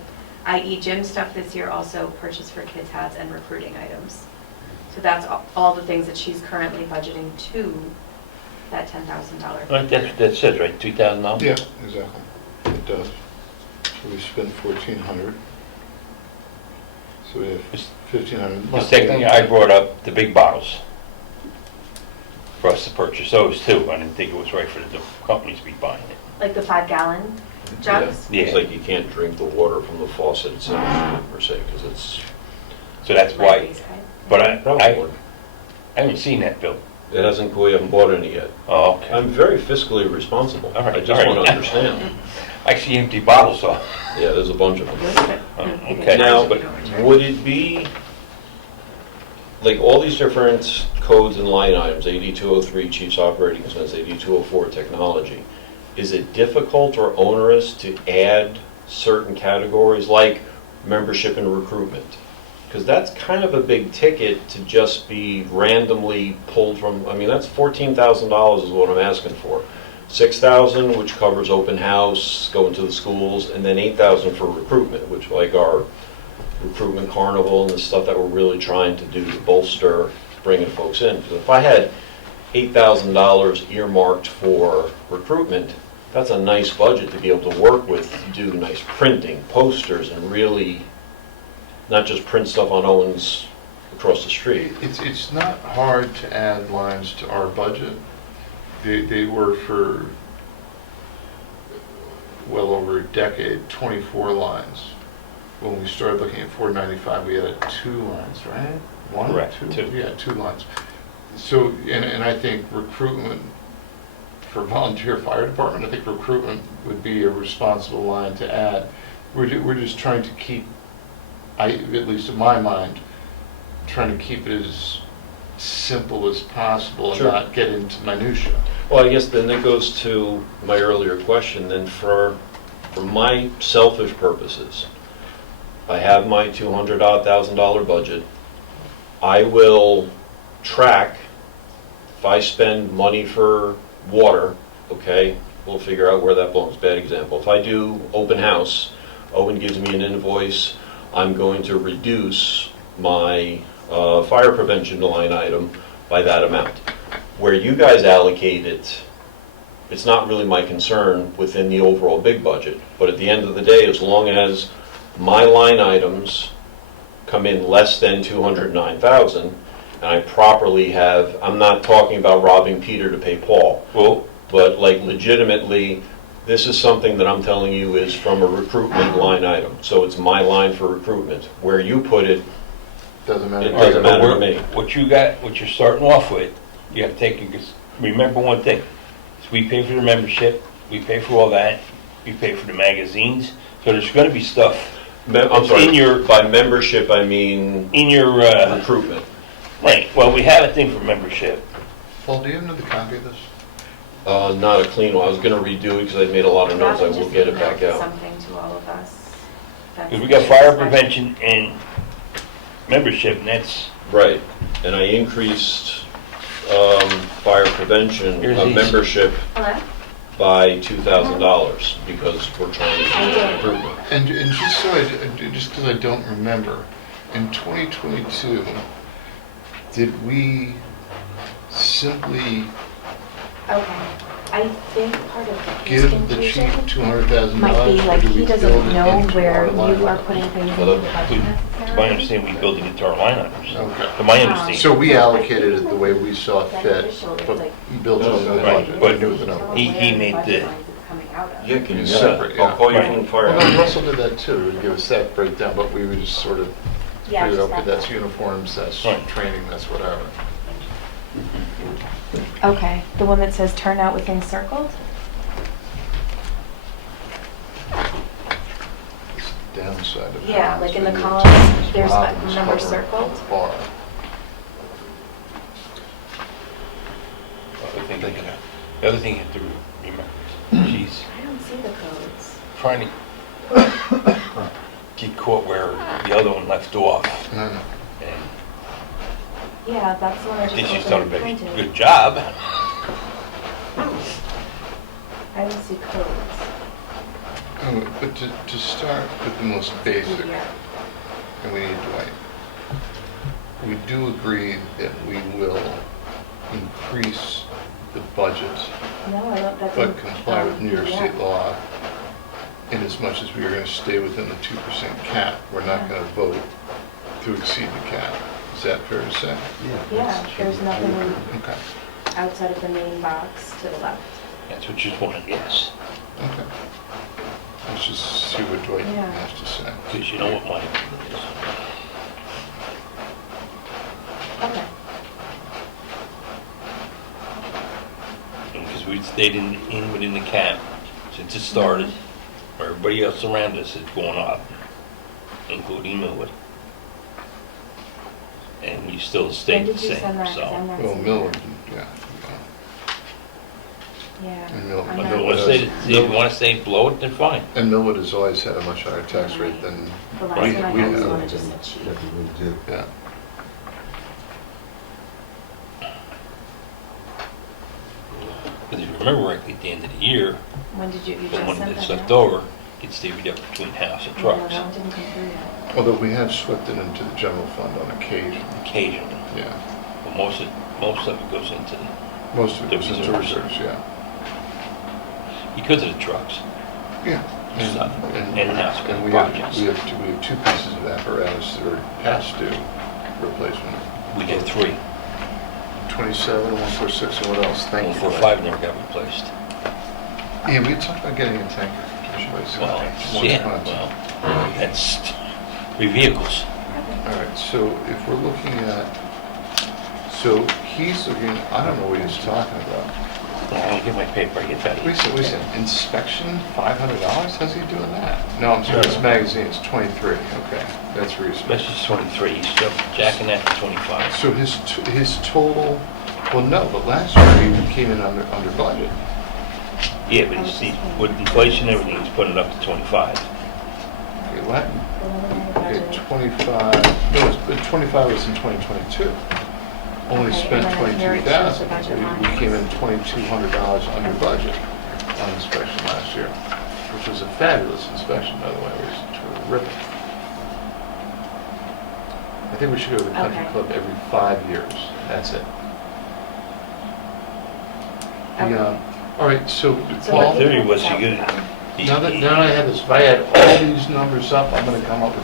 i.e. gym stuff this year, also purchase for kids' hats and recruiting items. So that's all the things that she's currently budgeting to that $10,000. Right, that says, right, $2,000? Yeah, exactly, it does. So we spent 1,400. So we have 1,500. Because technically, I brought up the big bottles for us to purchase those too. I didn't think it was right for the companies to be buying it. Like the 5-gallon jugs? Yeah. It's like you can't drink the water from the faucet itself, per se, because it's So that's Right, why, these guys. but I probably, haven't seen that bill. it hasn't, we haven't bought any yet. Oh, okay. I'm very fiscally responsible. All right, I just all right. want to understand. I see empty bottles, so. Yeah, there's a bunch of them. Okay. Now, but would it be, like, all these different codes and line items, 8203 chief's operating expense, 8204 technology, is it difficult or onerous to add certain categories, like membership and recruitment? because that's kind of a big ticket to just be randomly pulled from, I mean, that's $14,000 is what I'm asking for. 6,000, which covers open house, going to the schools, and then 8,000 for recruitment, which like our recruitment carnival and the stuff that we're really trying to do to bolster bringing folks in. Because if I had $8,000 earmarked for recruitment, that's a nice budget to be able to work with, to do nice printing, posters, and really not just print stuff on Owens across the street. It's not hard to add lines to our budget. They were for well over a decade, 24 lines. When we started looking at 495, we added 2 lines, right? One, Correct, 2? two. Yeah, 2 lines. So, and I think recruitment for volunteer fire department, I think recruitment would be a responsible line to add. We're just trying to keep, at least in my mind, trying to keep it as simple as possible and Sure. not get into minutia. Well, I guess then it goes to my earlier question, then for my selfish purposes, I have my $200,000 budget. I will track, if I spend money for water, okay, we'll figure out where that belongs. Bad example. If I do open house, Owen gives me an invoice, I'm going to reduce my fire prevention line item by that amount. Where you guys allocate it, it's not really my concern within the overall big budget. But at the end of the day, as long as my line items come in less than 209,000, and I properly have, I'm not talking about robbing Peter to pay Paul, Well, but like legitimately, this is something that I'm telling you is from a recruitment line item. So it's my line for recruitment. Where you put it, Doesn't matter. It doesn't but matter to me. what you got, what you're starting off with, you have to take, remember one thing. is we pay for the membership, we pay for all that, we pay for the magazines, so there's gonna be stuff I'm It's sorry, in your- by membership, I mean in your, recruitment. right, well, we have a thing for membership. Paul, do you have another copy of this? Not a clean one. I was gonna redo it because I made a lot of notes. I will get it back out. Something to all of us. Because we got fire prevention and membership, and that's, Right, and I increased fire prevention Here's these. membership Hello? by $2,000 because we're trying to do improvement. And just so just because I don't remember, in 2022, did we simply Okay. I think part of his give the chief confusion $200,000? might be like or do we he build doesn't it know into where our you line are item? putting things Well, in the budget to my necessarily. understanding, we build it into our line items. Okay. To my understanding. So we allocated it the way we saw fit, Beneficial, but like- built it into the Right, budget. but Knew the number. he made the- Budget lines it's coming out of. Yeah, can you Separate, I'll yeah. call you Right. from the fire. Well, no, Russell did that too, would give us that breakdown, but we would just sort of Yeah, figure, just okay, that. that's uniforms, that's Right. training, that's whatever. Okay, the one that says turnout with things circled? It's the downside of. Yeah, having like in the this columns, video. there's Robin's a number covering circled. the bar. The other thing you have to remember, she's I don't see the codes. trying to get caught where the other one left off. No, no. And Yeah, that's the one I I just think she's opened done a and very printed. good job. I don't see codes. Oh, but to start with the most basic, Yeah. and we need Dwight, we do agree that we will increase the budget, No, I don't, that's. but comply with New York yeah. State law in as much as we are going to stay within the 2% cap. We're not going to vote to exceed the cap. Is that fair to say? Yeah, there's nothing Okay, outside of the main box to the left. That's what she's wanting, yes. okay. Let's just see what Dwight Yeah. has to say. Because you know what mine is. Okay. Because we stayed in within the cap since it started. Everybody else around us is going up, including Millwood. And we still When stayed the did you send same, that? 'Cause I'm so. not Well, seeing Miller, that. yeah. Yeah. And Mill- I'm and not- Millwood If you want to say below it, then fine. And Millwood has always had a much higher tax rate than, The last we- one I we had was have- one that just said cheap. yeah. Because if you remember correctly, at the end of the year, When did you the just money send that's that left out? over gets divvied up between house and No, trucks, that one didn't come through yet. Although we have swept it into the general fund on occasion, occasionally. yeah. But most of it goes into the, Most of it goes The into reserves. reserves, yeah. because of the trucks. Yeah. Stuff. And house and we projects. have two pieces of apparatus that are past due replacement. We did 3. 27, 146, and what else? Thank you. 145 never got replaced. Yeah, we had talked about getting a tanker. Well, One yeah, time. well, that's 3 vehicles. All right, so if we're looking at, so he's looking, I don't know what he's talking about. I'll get my paper, I get that. Wait a second, inspection, $500? How's he doing that? No, I'm sorry, it's magazine, it's 23, okay, that's reasonable. That's just 23, he's still jacking that to 25. So his total, well, no, but last year he came in under budget. Yeah, but see, with inflation and everything, he's putting it up to 25. Okay, Latin, Preliminary okay, budget. 25, no, 25 was in 2022. Only Okay, spent and then here it shows the 22,000. budget We lines. came in $2,200 under budget on inspection last year, which was a fabulous inspection, by the way. It was terrific. I think we should go to the country Okay. club every 5 years. That's it. Okay. All right, so So Paul, what theory did was you he put good- out? now that I have this, if I add all these numbers up, I'm gonna come up with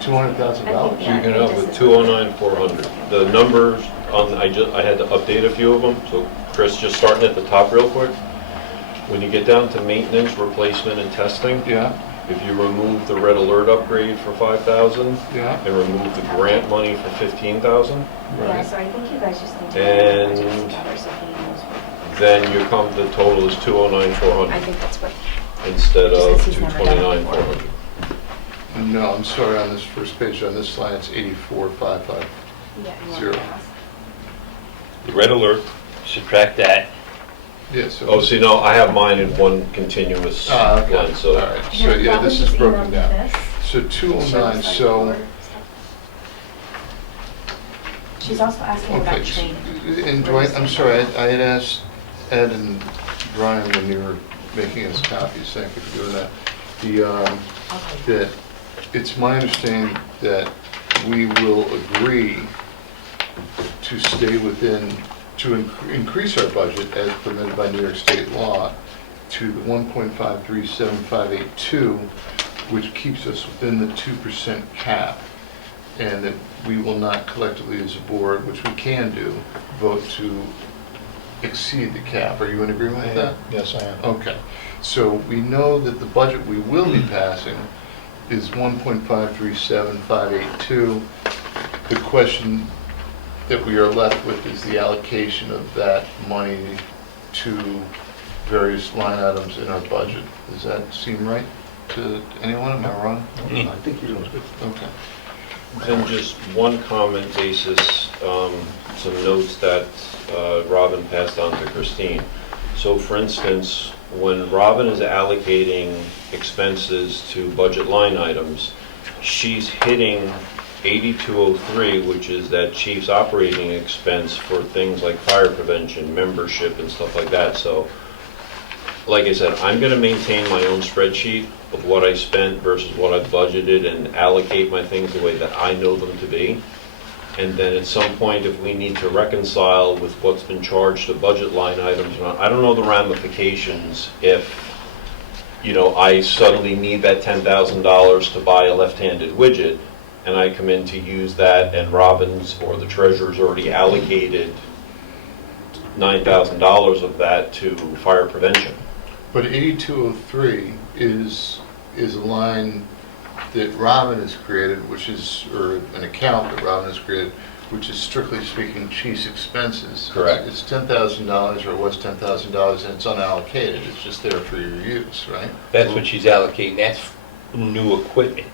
$200,000. Yeah. You can up with 209,400. The numbers on, I had to update a few of them, so Chris, just starting at the top real quick. When you get down to maintenance, replacement, and testing, Yeah, if you remove the red alert upgrade for 5,000 yeah, and remove the grant money for 15,000, Yeah, right. so I think you guys just need to. And- put the budgets together so he knows what- then you come, the total is I 209,400 think that's what, instead Just of 'cause he's never done it 229,400. No, I'm sorry, on this first page, on this slide, it's 84,550. yeah. you want Zero. to ask. The red alert, subtract that, Yeah, so. Oh, see, no, I have mine in one continuous Okay, line, all so. right, so Here, yeah, Robin this is just broken emailed me down. this. So Show 209, us, like, so, your stuff. She's also asking okay, about training. and Dwight, I'm sorry, I had asked Ed and Brian when you were making us copies, thank you for doing that. Okay. That it's my understanding that we will agree to stay within, to increase our budget as permitted by New York State law to the 1.537582, which keeps us within the 2% cap, and that we will not collectively as a board, which we can do, vote to exceed the cap. Are you in agreement with that? Yes, I am. Okay, so we know that the budget we will be passing is 1.537582. The question that we are left with is the allocation of that money to various line items in our budget. Does that seem right to anyone? Am I wrong? Mm. I think you're doing good. Okay. And just one comment basis, some notes that Robin passed on to Christine. So for instance, when Robin is allocating expenses to budget line items, she's hitting 8203, which is that chief's operating expense for things like fire prevention, membership, and stuff like that. So, like I said, I'm going to maintain my own spreadsheet of what I spent versus what I budgeted and allocate my things the way that I know them to be. And then at some point, if we need to reconcile with what's been charged to budget line items, I don't know the ramifications if, I suddenly need that $10,000 to buy a left-handed widget, and I come in to use that, and Robin's or the treasurer's already allocated $9,000 of that to fire prevention. But 8203 is a line that Robin has created, which is, or an account that Robin has created, which is strictly speaking chief's expenses. Correct. It's $10,000, or it was $10,000, and it's unallocated. It's just there for your use, right? that's what she's allocating, that's new equipment.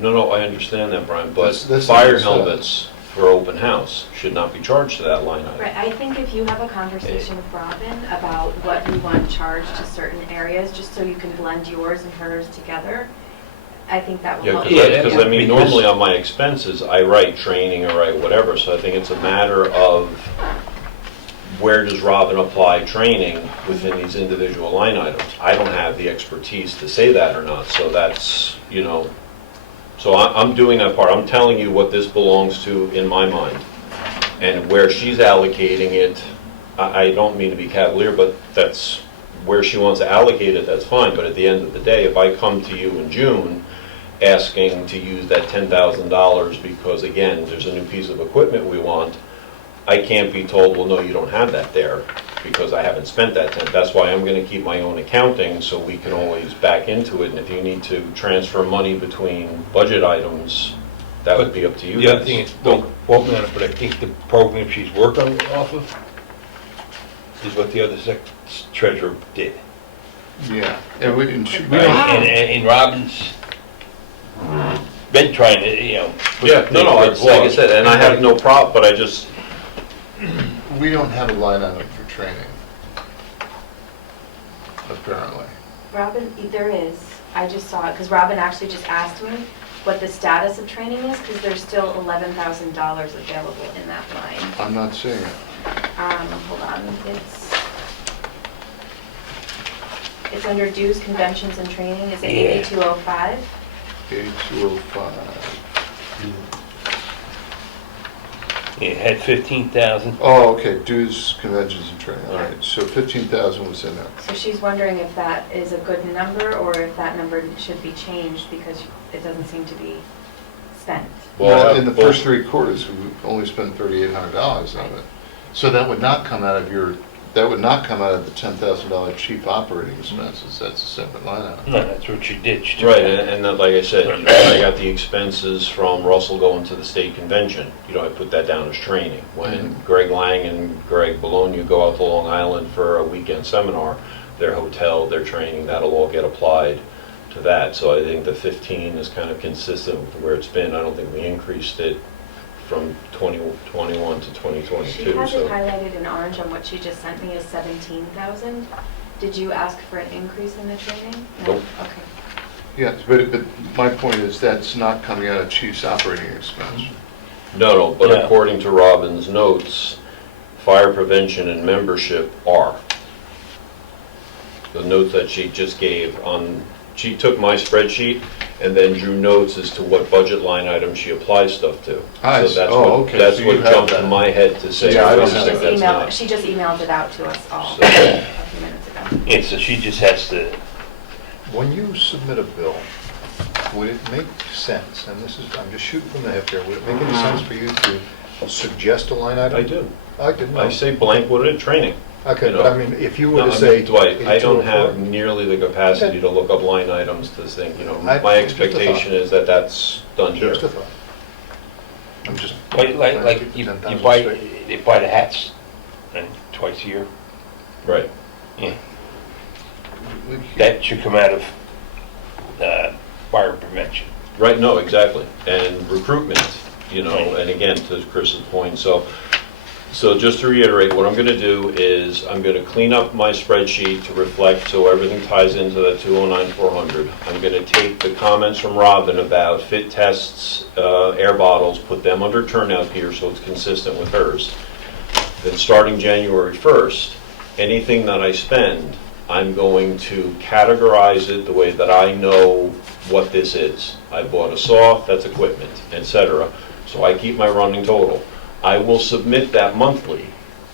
No, I understand that, Brian, but That's what fire it said. helmets, for open house should not be charged to that line item. Right, I think if you have a conversation with Robin about what you want charged to certain areas, just so you can blend yours and hers together, I think that will Yeah, help. because I mean, Because- normally on my expenses, I write training or write whatever, so I think it's a matter of where does Robin apply training within these individual line items? I don't have the expertise to say that or not, so that's, so I'm doing that part. I'm telling you what this belongs to in my mind. And where she's allocating it, I don't mean to be cavalier, but that's where she wants to allocate it, that's fine. But at the end of the day, if I come to you in June asking to use that $10,000 because, again, there's a new piece of equipment we want, I can't be told, well, no, you don't have that there because I haven't spent that 10. That's why I'm going to keep my own accounting so we can always back into it. And if you need to transfer money between budget items, that would be up to you The other guys. thing is, don't quote me on it, but I think the program she's working off of is what the other treasurer did. Yeah, and we And, don't, and Robin's been trying to, put Yeah, no, things where it like I belongs. said, and I have no problem, but I just, we don't have a line item for training, apparently. Robin, there is, I just saw it, because Robin actually just asked me what the status of training is, because there's still $11,000 available in that line. I'm not seeing it. Hold on, it's under dues, conventions, and training, is it Yeah. 8205? 8205. It had 15,000. Oh, okay, dues, conventions and training, all right, so 15,000 was in there. So she's wondering if that is a good number, or if that number should be changed, because it doesn't seem to be spent. Well, in the first 3 quarters, we only spent $3,800 of it. So that would not come out of that would not come out of the $10,000 chief operating expenses, that's a separate line item. No, that's what she did. She took right, it. and then, like I said, I got the expenses from Russell going to the state convention. I put that down as training. When Greg Lang and Greg Bologna go out to Long Island for a weekend seminar, their hotel, their training, that'll all get applied to that. So I think the 15 is kind of consistent with where it's been. I don't think we increased it from 2021 to 2022. She has So it highlighted in orange on what she just sent me as 17,000. Did you ask for an increase in the training? No? Nope. Okay. Yes, but my point is that's not coming out of chief's operating expense. no, but Yeah. according to Robin's notes, fire prevention and membership are. The notes that she just gave she took my spreadsheet and then drew notes as to what budget line item she applies stuff to. I So see. that's Oh, what, okay, that's so what you have jumped that. in my head to say. Yeah, I don't She have just that's emailed, not. she just emailed it out to us all So- a few minutes ago. Yeah, so she just has to, When you submit a bill, would it make sense, and I'm just shooting from the hip here, would it make any sense for you to suggest a line item? I do. I didn't know. I say blank, what did training? Okay, you but know. I mean, if you were No, to I say. mean, Dwight, I don't 8204, have nearly the capacity Okay. to look up line items to think, I- my just a expectation is that that's done here. Just a thought. I'm just. like you 10,000 buy, straight. they buy the hats twice a year. Right. Yeah, that should come out of fire prevention. Right, no, exactly. And recruitment, Right. and again, to Chris's point, so just to reiterate, what I'm going to do is I'm going to clean up my spreadsheet to reflect so everything ties into that 209,400. I'm going to take the comments from Robin about fit tests, air bottles, put them under turnout gear so it's consistent with hers. Then starting January 1st, anything that I spend, I'm going to categorize it the way that I know what this is. I bought a saw, that's equipment, etc. So I keep my running total. I will submit that monthly,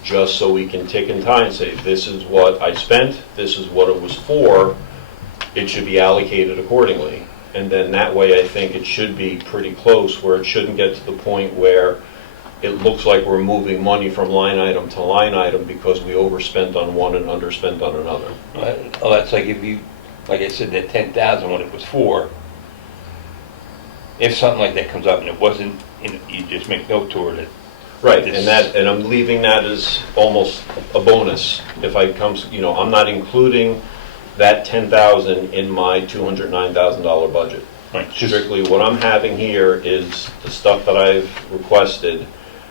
just so we can tick and tie and say, this is what I spent, this is what it was for, it should be allocated accordingly. And then that way, I think it should be pretty close, where it shouldn't get to the point where it looks like we're moving money from line item to line item because we overspent on one and underspent on another. Oh, that's like if you, like I said, that 10,000 when it was for, if something like that comes up and it wasn't, you just make note to her that. Right, this- and I'm leaving that as almost a bonus if I comes, I'm not including that 10,000 in my $209,000 budget. Right, just- Strictly, what I'm having here is the stuff that I've requested,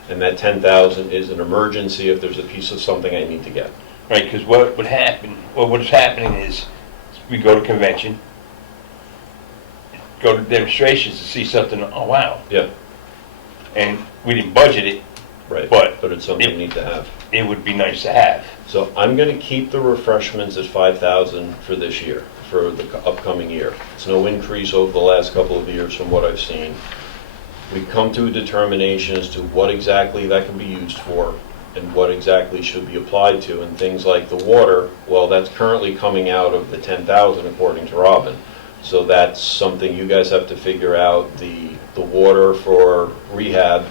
and that 10,000 is an emergency if there's a piece of something I need to get. Right, because what would happen, well, what's happening is, we go to convention, go to demonstrations to see something, oh, wow, Yeah, and we didn't budget it, right. But it's something you need to have. it would be nice to have. So I'm gonna keep the refreshments at 5,000 for this year, for the upcoming year. It's no increase over the last couple of years from what I've seen. We come to a determination as to what exactly that can be used for and what exactly should be applied to, and things like the water, well, that's currently coming out of the 10,000 according to Robin. So that's something you guys have to figure out, the water for rehab,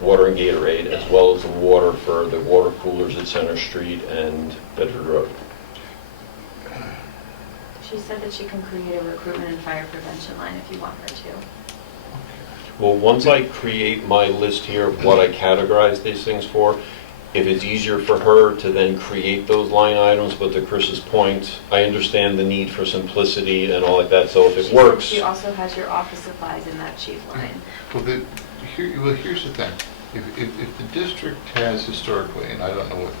water and Gatorade, as well as the water for the water coolers at Center Street and Bedford Road. She said that she can create a recruitment and fire prevention line if you want her to. Well, once I create my list here of what I categorize these things for, if it's easier for her to then create those line items, but to Chris's point, I understand the need for simplicity and all like that, so if She it said works. she also has your office supplies in that chief line. Well, here's the thing. If the district has historically, and I don't know what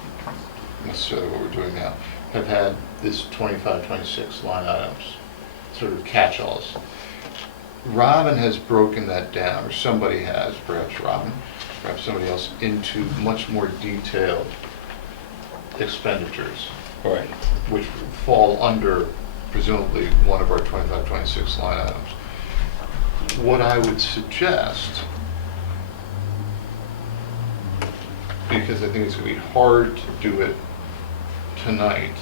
necessarily what we're doing now, have had this 25, 26 line items, sort of catch-alls. Robin has broken that down, or somebody has, perhaps Robin, perhaps somebody else, into much more detailed expenditures, Right. which fall under presumably one of our 25, 26 line items. What I would suggest, because I think it's going to be hard to do it tonight,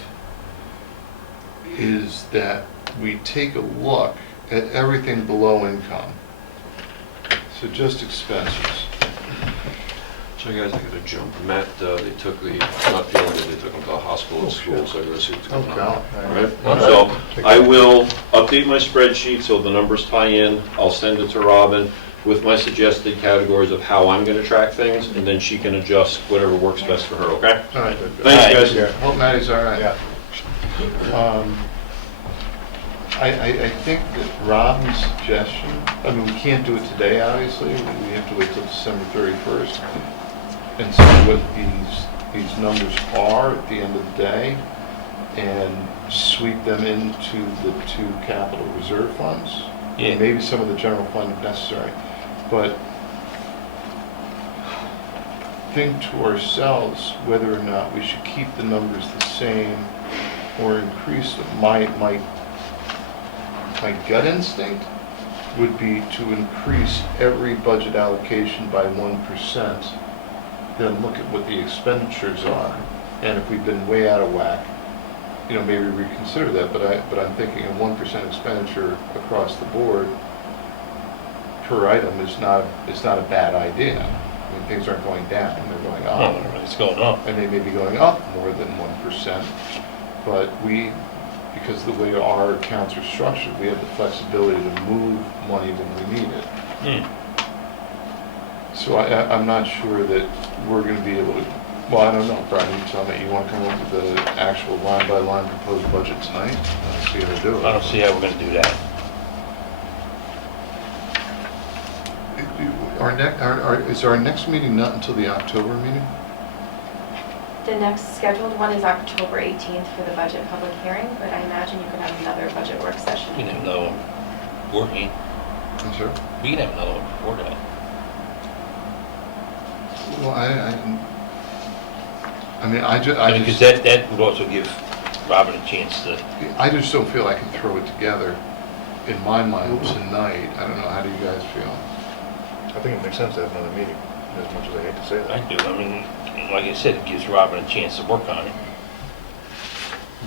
is that we take a look at everything below income. So just expenses. So guys, I gotta jump. Matt, they took the, not feeling that they took him to the hospital and school, so I gotta see what's going on. God. All right, so I will update my spreadsheet so the numbers tie in. I'll send it to Robin with my suggested categories of how I'm gonna track things, and then she can adjust whatever works best for her, okay? All right. Thanks, guys. Hope Maddie's all right. Yeah. I think that Robin's suggestion, I mean, we can't do it today, obviously. We have to wait till December 31st and see what these numbers are at the end of the day and sweep them into the two capital reserve funds. Yeah. Maybe some of the general fund if necessary. But think to ourselves whether or not we should keep the numbers the same or increase them. My gut instinct would be to increase every budget allocation by 1%, then look at what the expenditures are. And if we've been way out of whack, maybe reconsider that, but I'm thinking a 1% expenditure across the board per item is not a bad idea. I mean, things aren't going down, they're going up. No, it's going up. And they may be going up more than 1%, but because of the way our accounts are structured, we have the flexibility to move money when we need it. So I'm not sure that we're going to be able to, well, I don't know, Brian, you tell me, you want to come up with the actual line-by-line proposed budget tonight? Let's see how to do it. I don't see how we're gonna do that. Is our next meeting not until the October meeting? The next scheduled one is October 18th for the budget public hearing, but I imagine you could have another budget work session. We can have another one working. I'm sorry? We can have another one before that. Well, I mean, I Because just, that would also give Robin a chance to, I just don't feel I can throw it together in my mind tonight. I don't know, how do you guys feel? I think it makes sense to have another meeting, as much as I hate to say I that. do, I mean, like I said, it gives Robin a chance to work on it.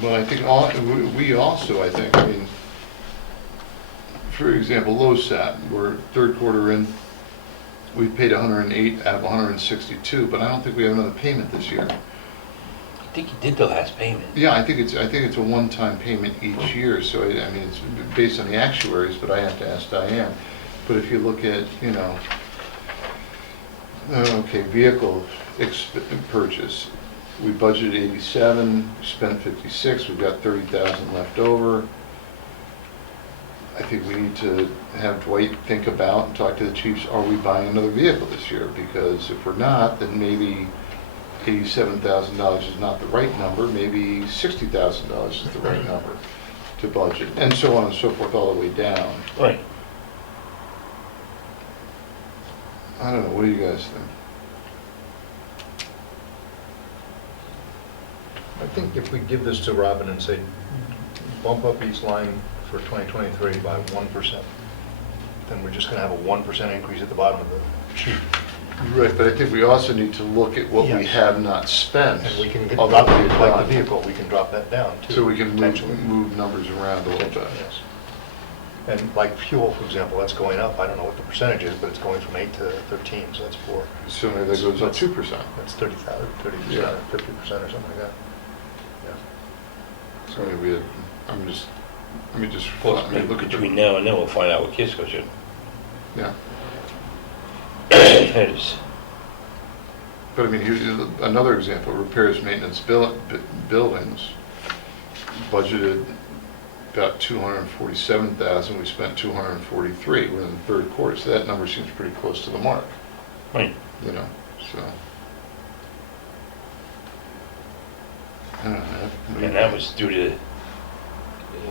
But I think we also, I mean, for example, LoSAP, we're third quarter in, we paid 108 out of 162, but I don't think we have another payment this year. I think you did the last payment. Yeah, I think it's a one-time payment each year, so I mean, it's based on the actuaries, but I have to ask Diane. But if you look at, vehicle purchase, we budgeted 87, we spent 56, we've got 30,000 left over. I think we need to have Dwight think about and talk to the chiefs, are we buying another vehicle this year? Because if we're not, then maybe $87,000 is not the right number, maybe $60,000 is the right number to budget, and so on and so forth, all the way down. Right. I don't know, what do you guys think? I think if we give this to Robin and say, bump up each line for 2023 by 1%, then we're just going to have a 1% increase at the bottom of the sheet. Right, but I think we also need to look at what we Yes. have not spent. And we can of drop what we've it, like done. the vehicle, we can drop that down too. So we can potentially. move numbers around a little bit. Yes. And like fuel, for example, that's going up. I don't know what the percentage is, but it's going from 8 to 13, so that's 4. So maybe that goes up 2%. That's 30,000, 30% Yeah. or 50% or something like that. Yeah. So maybe, let me just, Well, let me look at between the, now and then, we'll find out what Kisco should. yeah. That is, But I mean, here's another example, repairs, maintenance, buildings, budgeted about 247,000, we spent 243, we're in the third quarter, so that number seems pretty close to the mark, right. you know, so. I don't know. And that was due to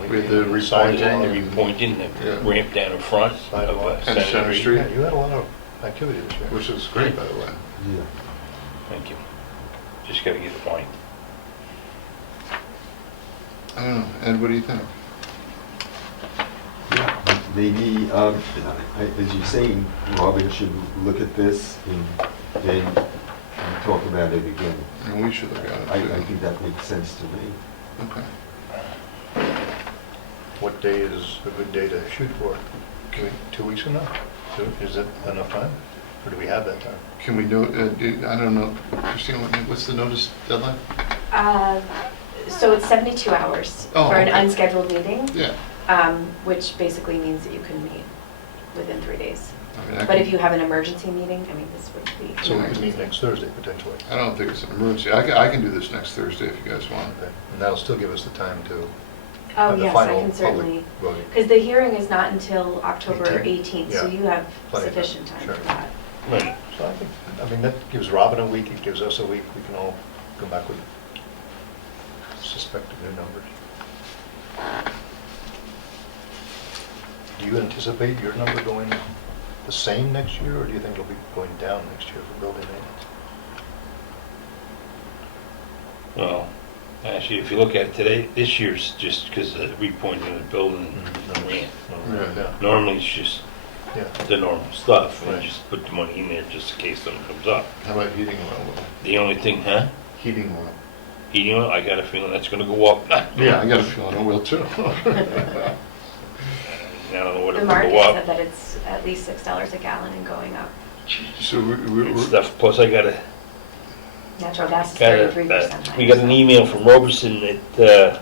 We had the repointing the and- repointing, the Yeah. ramp down in front of Sidewalk. And Center Street. Yeah, you had a lot of activity this year. Which is great, by the way. Yeah. Thank you. Just gotta get the point. I don't know, Ed, what do you think? Maybe, as you're saying, Robin should look at this and then talk about it again. And we should look at it, I too. think that makes sense to me. Okay. What day is a good day to shoot for? 2 weeks from now? Is it enough time? Or do we have that time? Can we do, I don't know, Christine, what's the notice deadline? So it's 72 hours Oh, for an okay. unscheduled meeting, Yeah. which basically means that you can meet within 3 days. I mean, But if you have an emergency meeting, I mean, this would be an So we can emergency. meet next Thursday potentially. I don't think it's an emergency. I can do this next Thursday if you guys want. Okay. And that'll still give us the time to Oh, have the yes, I final can public certainly, voting. because the hearing is not until October 18th. 18th, so Yeah. you have Plenty of time, sufficient time sure. for that. Right. So I think, I mean, that gives Robin a week, it gives us a week, we can all come back with suspected new numbers. Do you anticipate your number going the same next year, or do you think it'll be going down next year for building maintenance? Well, actually, if you look at it today, this year's just because of the repointing of the building and the ramp. Yeah. Normally, it's just Yeah. the normal stuff, and Right. just put the money in there just in case something comes up. How about heating oil? The only thing, huh? Heating oil. Heating oil, I got a feeling that's gonna go up. Yeah, I got a feeling it will too. I don't know what The it will market go said up. that it's at least $6 a gallon and going up. So And we're, stuff, plus I Natural gas is got 33% higher. we got an email from Roberson that,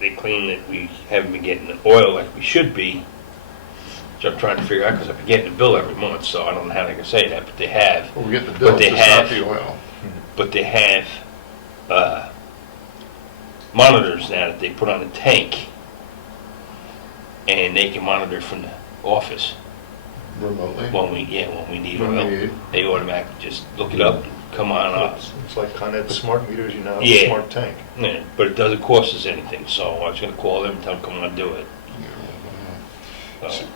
they claim that we haven't been getting the oil like we should be. So I'm trying to figure out, because I've been getting a bill every month, so I don't know how they can say that, but they have. well, we get the bill, But they just not have- the oil. But they have monitors now that they put on the tank, and they can monitor from the office Remotely. when we need When we oil. need- They automatically just look it up, come on up. It's like Con Ed smart meters, you now have a Yeah. smart tank. Yeah, but it doesn't cost us anything, so I was gonna call them and tell them, come on, do it.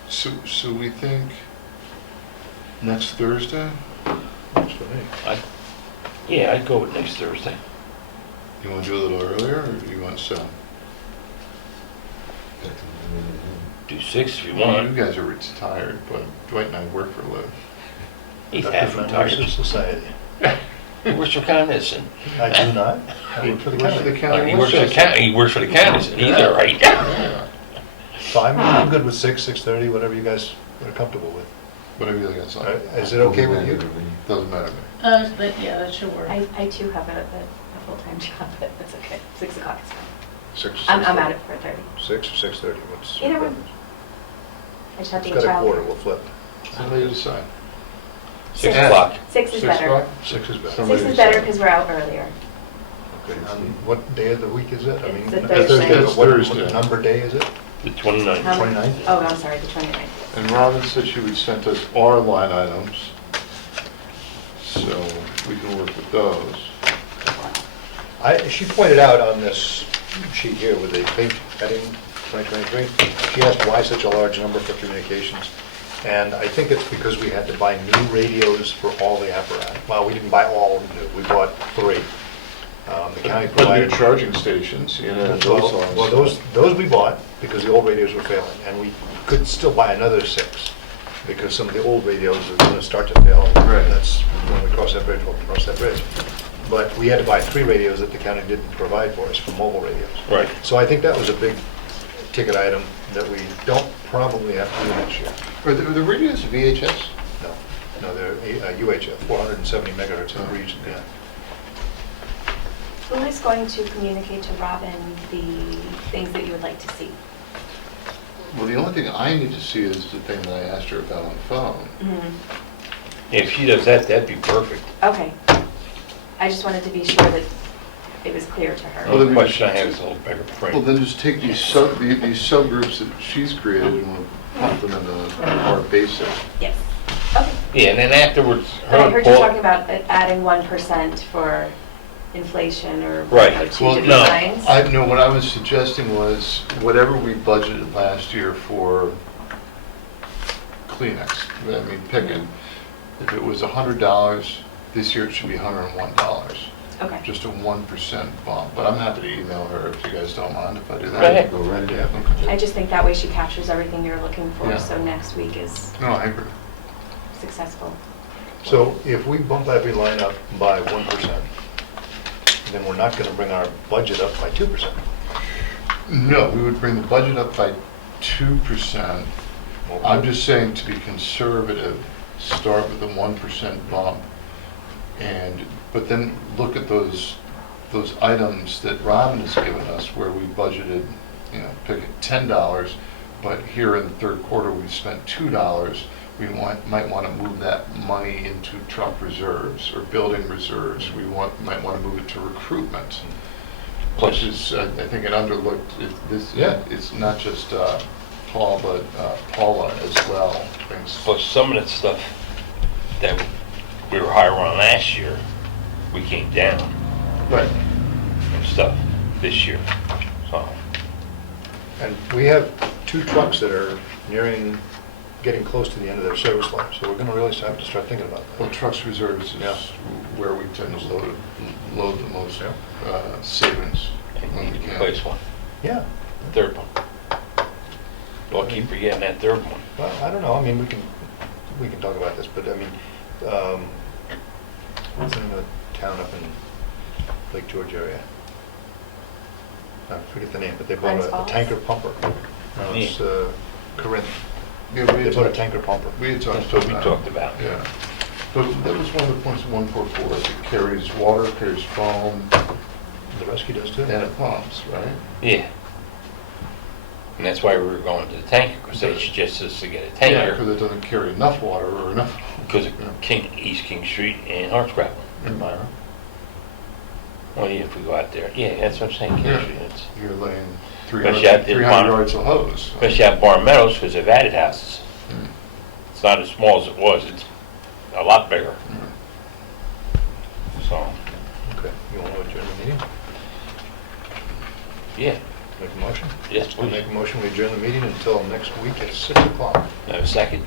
So, So we think next Thursday? Works for me. yeah, I'd go with next Thursday. You want to do a little earlier, or do you want 7? Do 6 if you You want. guys are retired, but Dwight and I work for a living. He's Productive half members of retired. Society. He works for Con Edison. I do not. I work for the Works for the county. county. He works for the county, he works for the county, so he's all right. Yeah. So I'm good with 6, 6:30, whatever you guys are comfortable with. Whatever you guys like. Is it okay with you? Doesn't matter to me. But yeah, that should work. I too have a full-time job, but that's okay. 6 o'clock is fine. 6 I'm out at 4:30. 6 or 6:30, what's your Either one. preference? I just have to It's get got a quarter, childcare. we'll flip. Somebody decide. 6 o'clock. 6 is 6 better. o'clock? 6 is better. Somebody 6 is better decide. because we're out earlier. Okay, what day of the week is it? I mean, It's a not Thursday. It's What Thursday. number day is it? The 29th. 29th? Oh, I'm sorry, the 29th. And Robin said she would send us our line items, so we can work with those. She pointed out on this sheet here with the page heading 2023, she asked why such a large number for communications. And I think it's because we had to buy new radios for all the apparatus. Well, we didn't buy all new, we bought 3. The county But new provided. charging stations, you know, those ones. Well, those we bought because the old radios were failing, and we could still buy another 6 because some of the old radios are going to start to fail. and Right. That's when we cross that bridge, we'll cross that bridge. But we had to buy 3 radios that the county didn't provide for us for mobile radios. Right. So I think that was a big ticket item that we don't probably have to do next year. Are the radios VHS? No, they're UHF, 470 megahertz in region, yeah. Who is going to communicate to Robin the things that you would like to see? Well, the only thing I need to see is the thing that I asked her about on the phone. If she does that, that'd be perfect. Okay. I just wanted to be sure that it was clear to her. Well, The then- question I have is a little bigger Well, print. then just take these subgroups that she's created and we'll pump them into our basic. Yes. Okay. Yeah, and then afterwards, But I her heard you Paul- talking about adding 1% for inflation or Right. 2 Well, different no, lines. No, what I was suggesting was whatever we budgeted last year for Kleenex, I mean, picking, if it was $100, this year it should be $101. Okay. Just a 1% bump, but I'm happy to email her if you guys don't mind if I do that. Go ahead. Go right Yeah, ahead. okay. I just think that way she captures everything you're looking for, Yeah. so next week is No, I agree. successful. So if we bump every line up by 1%, then we're not going to bring our budget up by 2%. No, we would bring the budget up by 2%. I'm just saying to be conservative, start with a 1% bump, but then look at those items that Robin has given us where we budgeted, pick it $10, but here in the third quarter we spent $2. We might want to move that money into truck reserves or building reserves. We might want to move it to recruitment, which is, I think, an underlooked, it's not just Paul, but Paula as well. Plus some of that stuff that we were higher on last year, we came down Right. and stuff this year, so. And we have 2 trucks that are getting close to the end of their service life, so we're going to really have to start thinking about Well, that. trucks reserves Yeah. is where we tend to load the most Yeah. savings And when you we can can. replace one, Yeah, third one. Well, keep forgetting that third one. well, I don't know, I mean, we can talk about this, but I mean, what's the name of the town up in Lake George area? I forget the name, but they bought Glens a Falls? tanker pumper. No, it's Corinth. Yeah, They bought a tanker pumper. We had That's talked what about we that. talked about. Yeah. But that was one of the points of 144. It carries water, carries foam, The rescue does too. and it pumps, right? Yeah. And that's why we were going to the tanker, because they suggested us to get a Because tanker, it doesn't carry enough water or enough. because of Yeah. East King Street and Hartscrabble. In Myra. Well, yeah, if we go out there, yeah, that's what I'm saying, King Yeah. Street, it's, You're laying But you have 300 to 300 monitor- yards of hose. especially out Barn Meadows, because they've added houses. Mm. It's not as small as it was, it's a lot bigger, Mm. so, Okay, you want to adjourn the meeting? yeah, Make a motion? yes, I'll please. make a motion, we adjourn the meeting until next week at 6 o'clock. Have a second?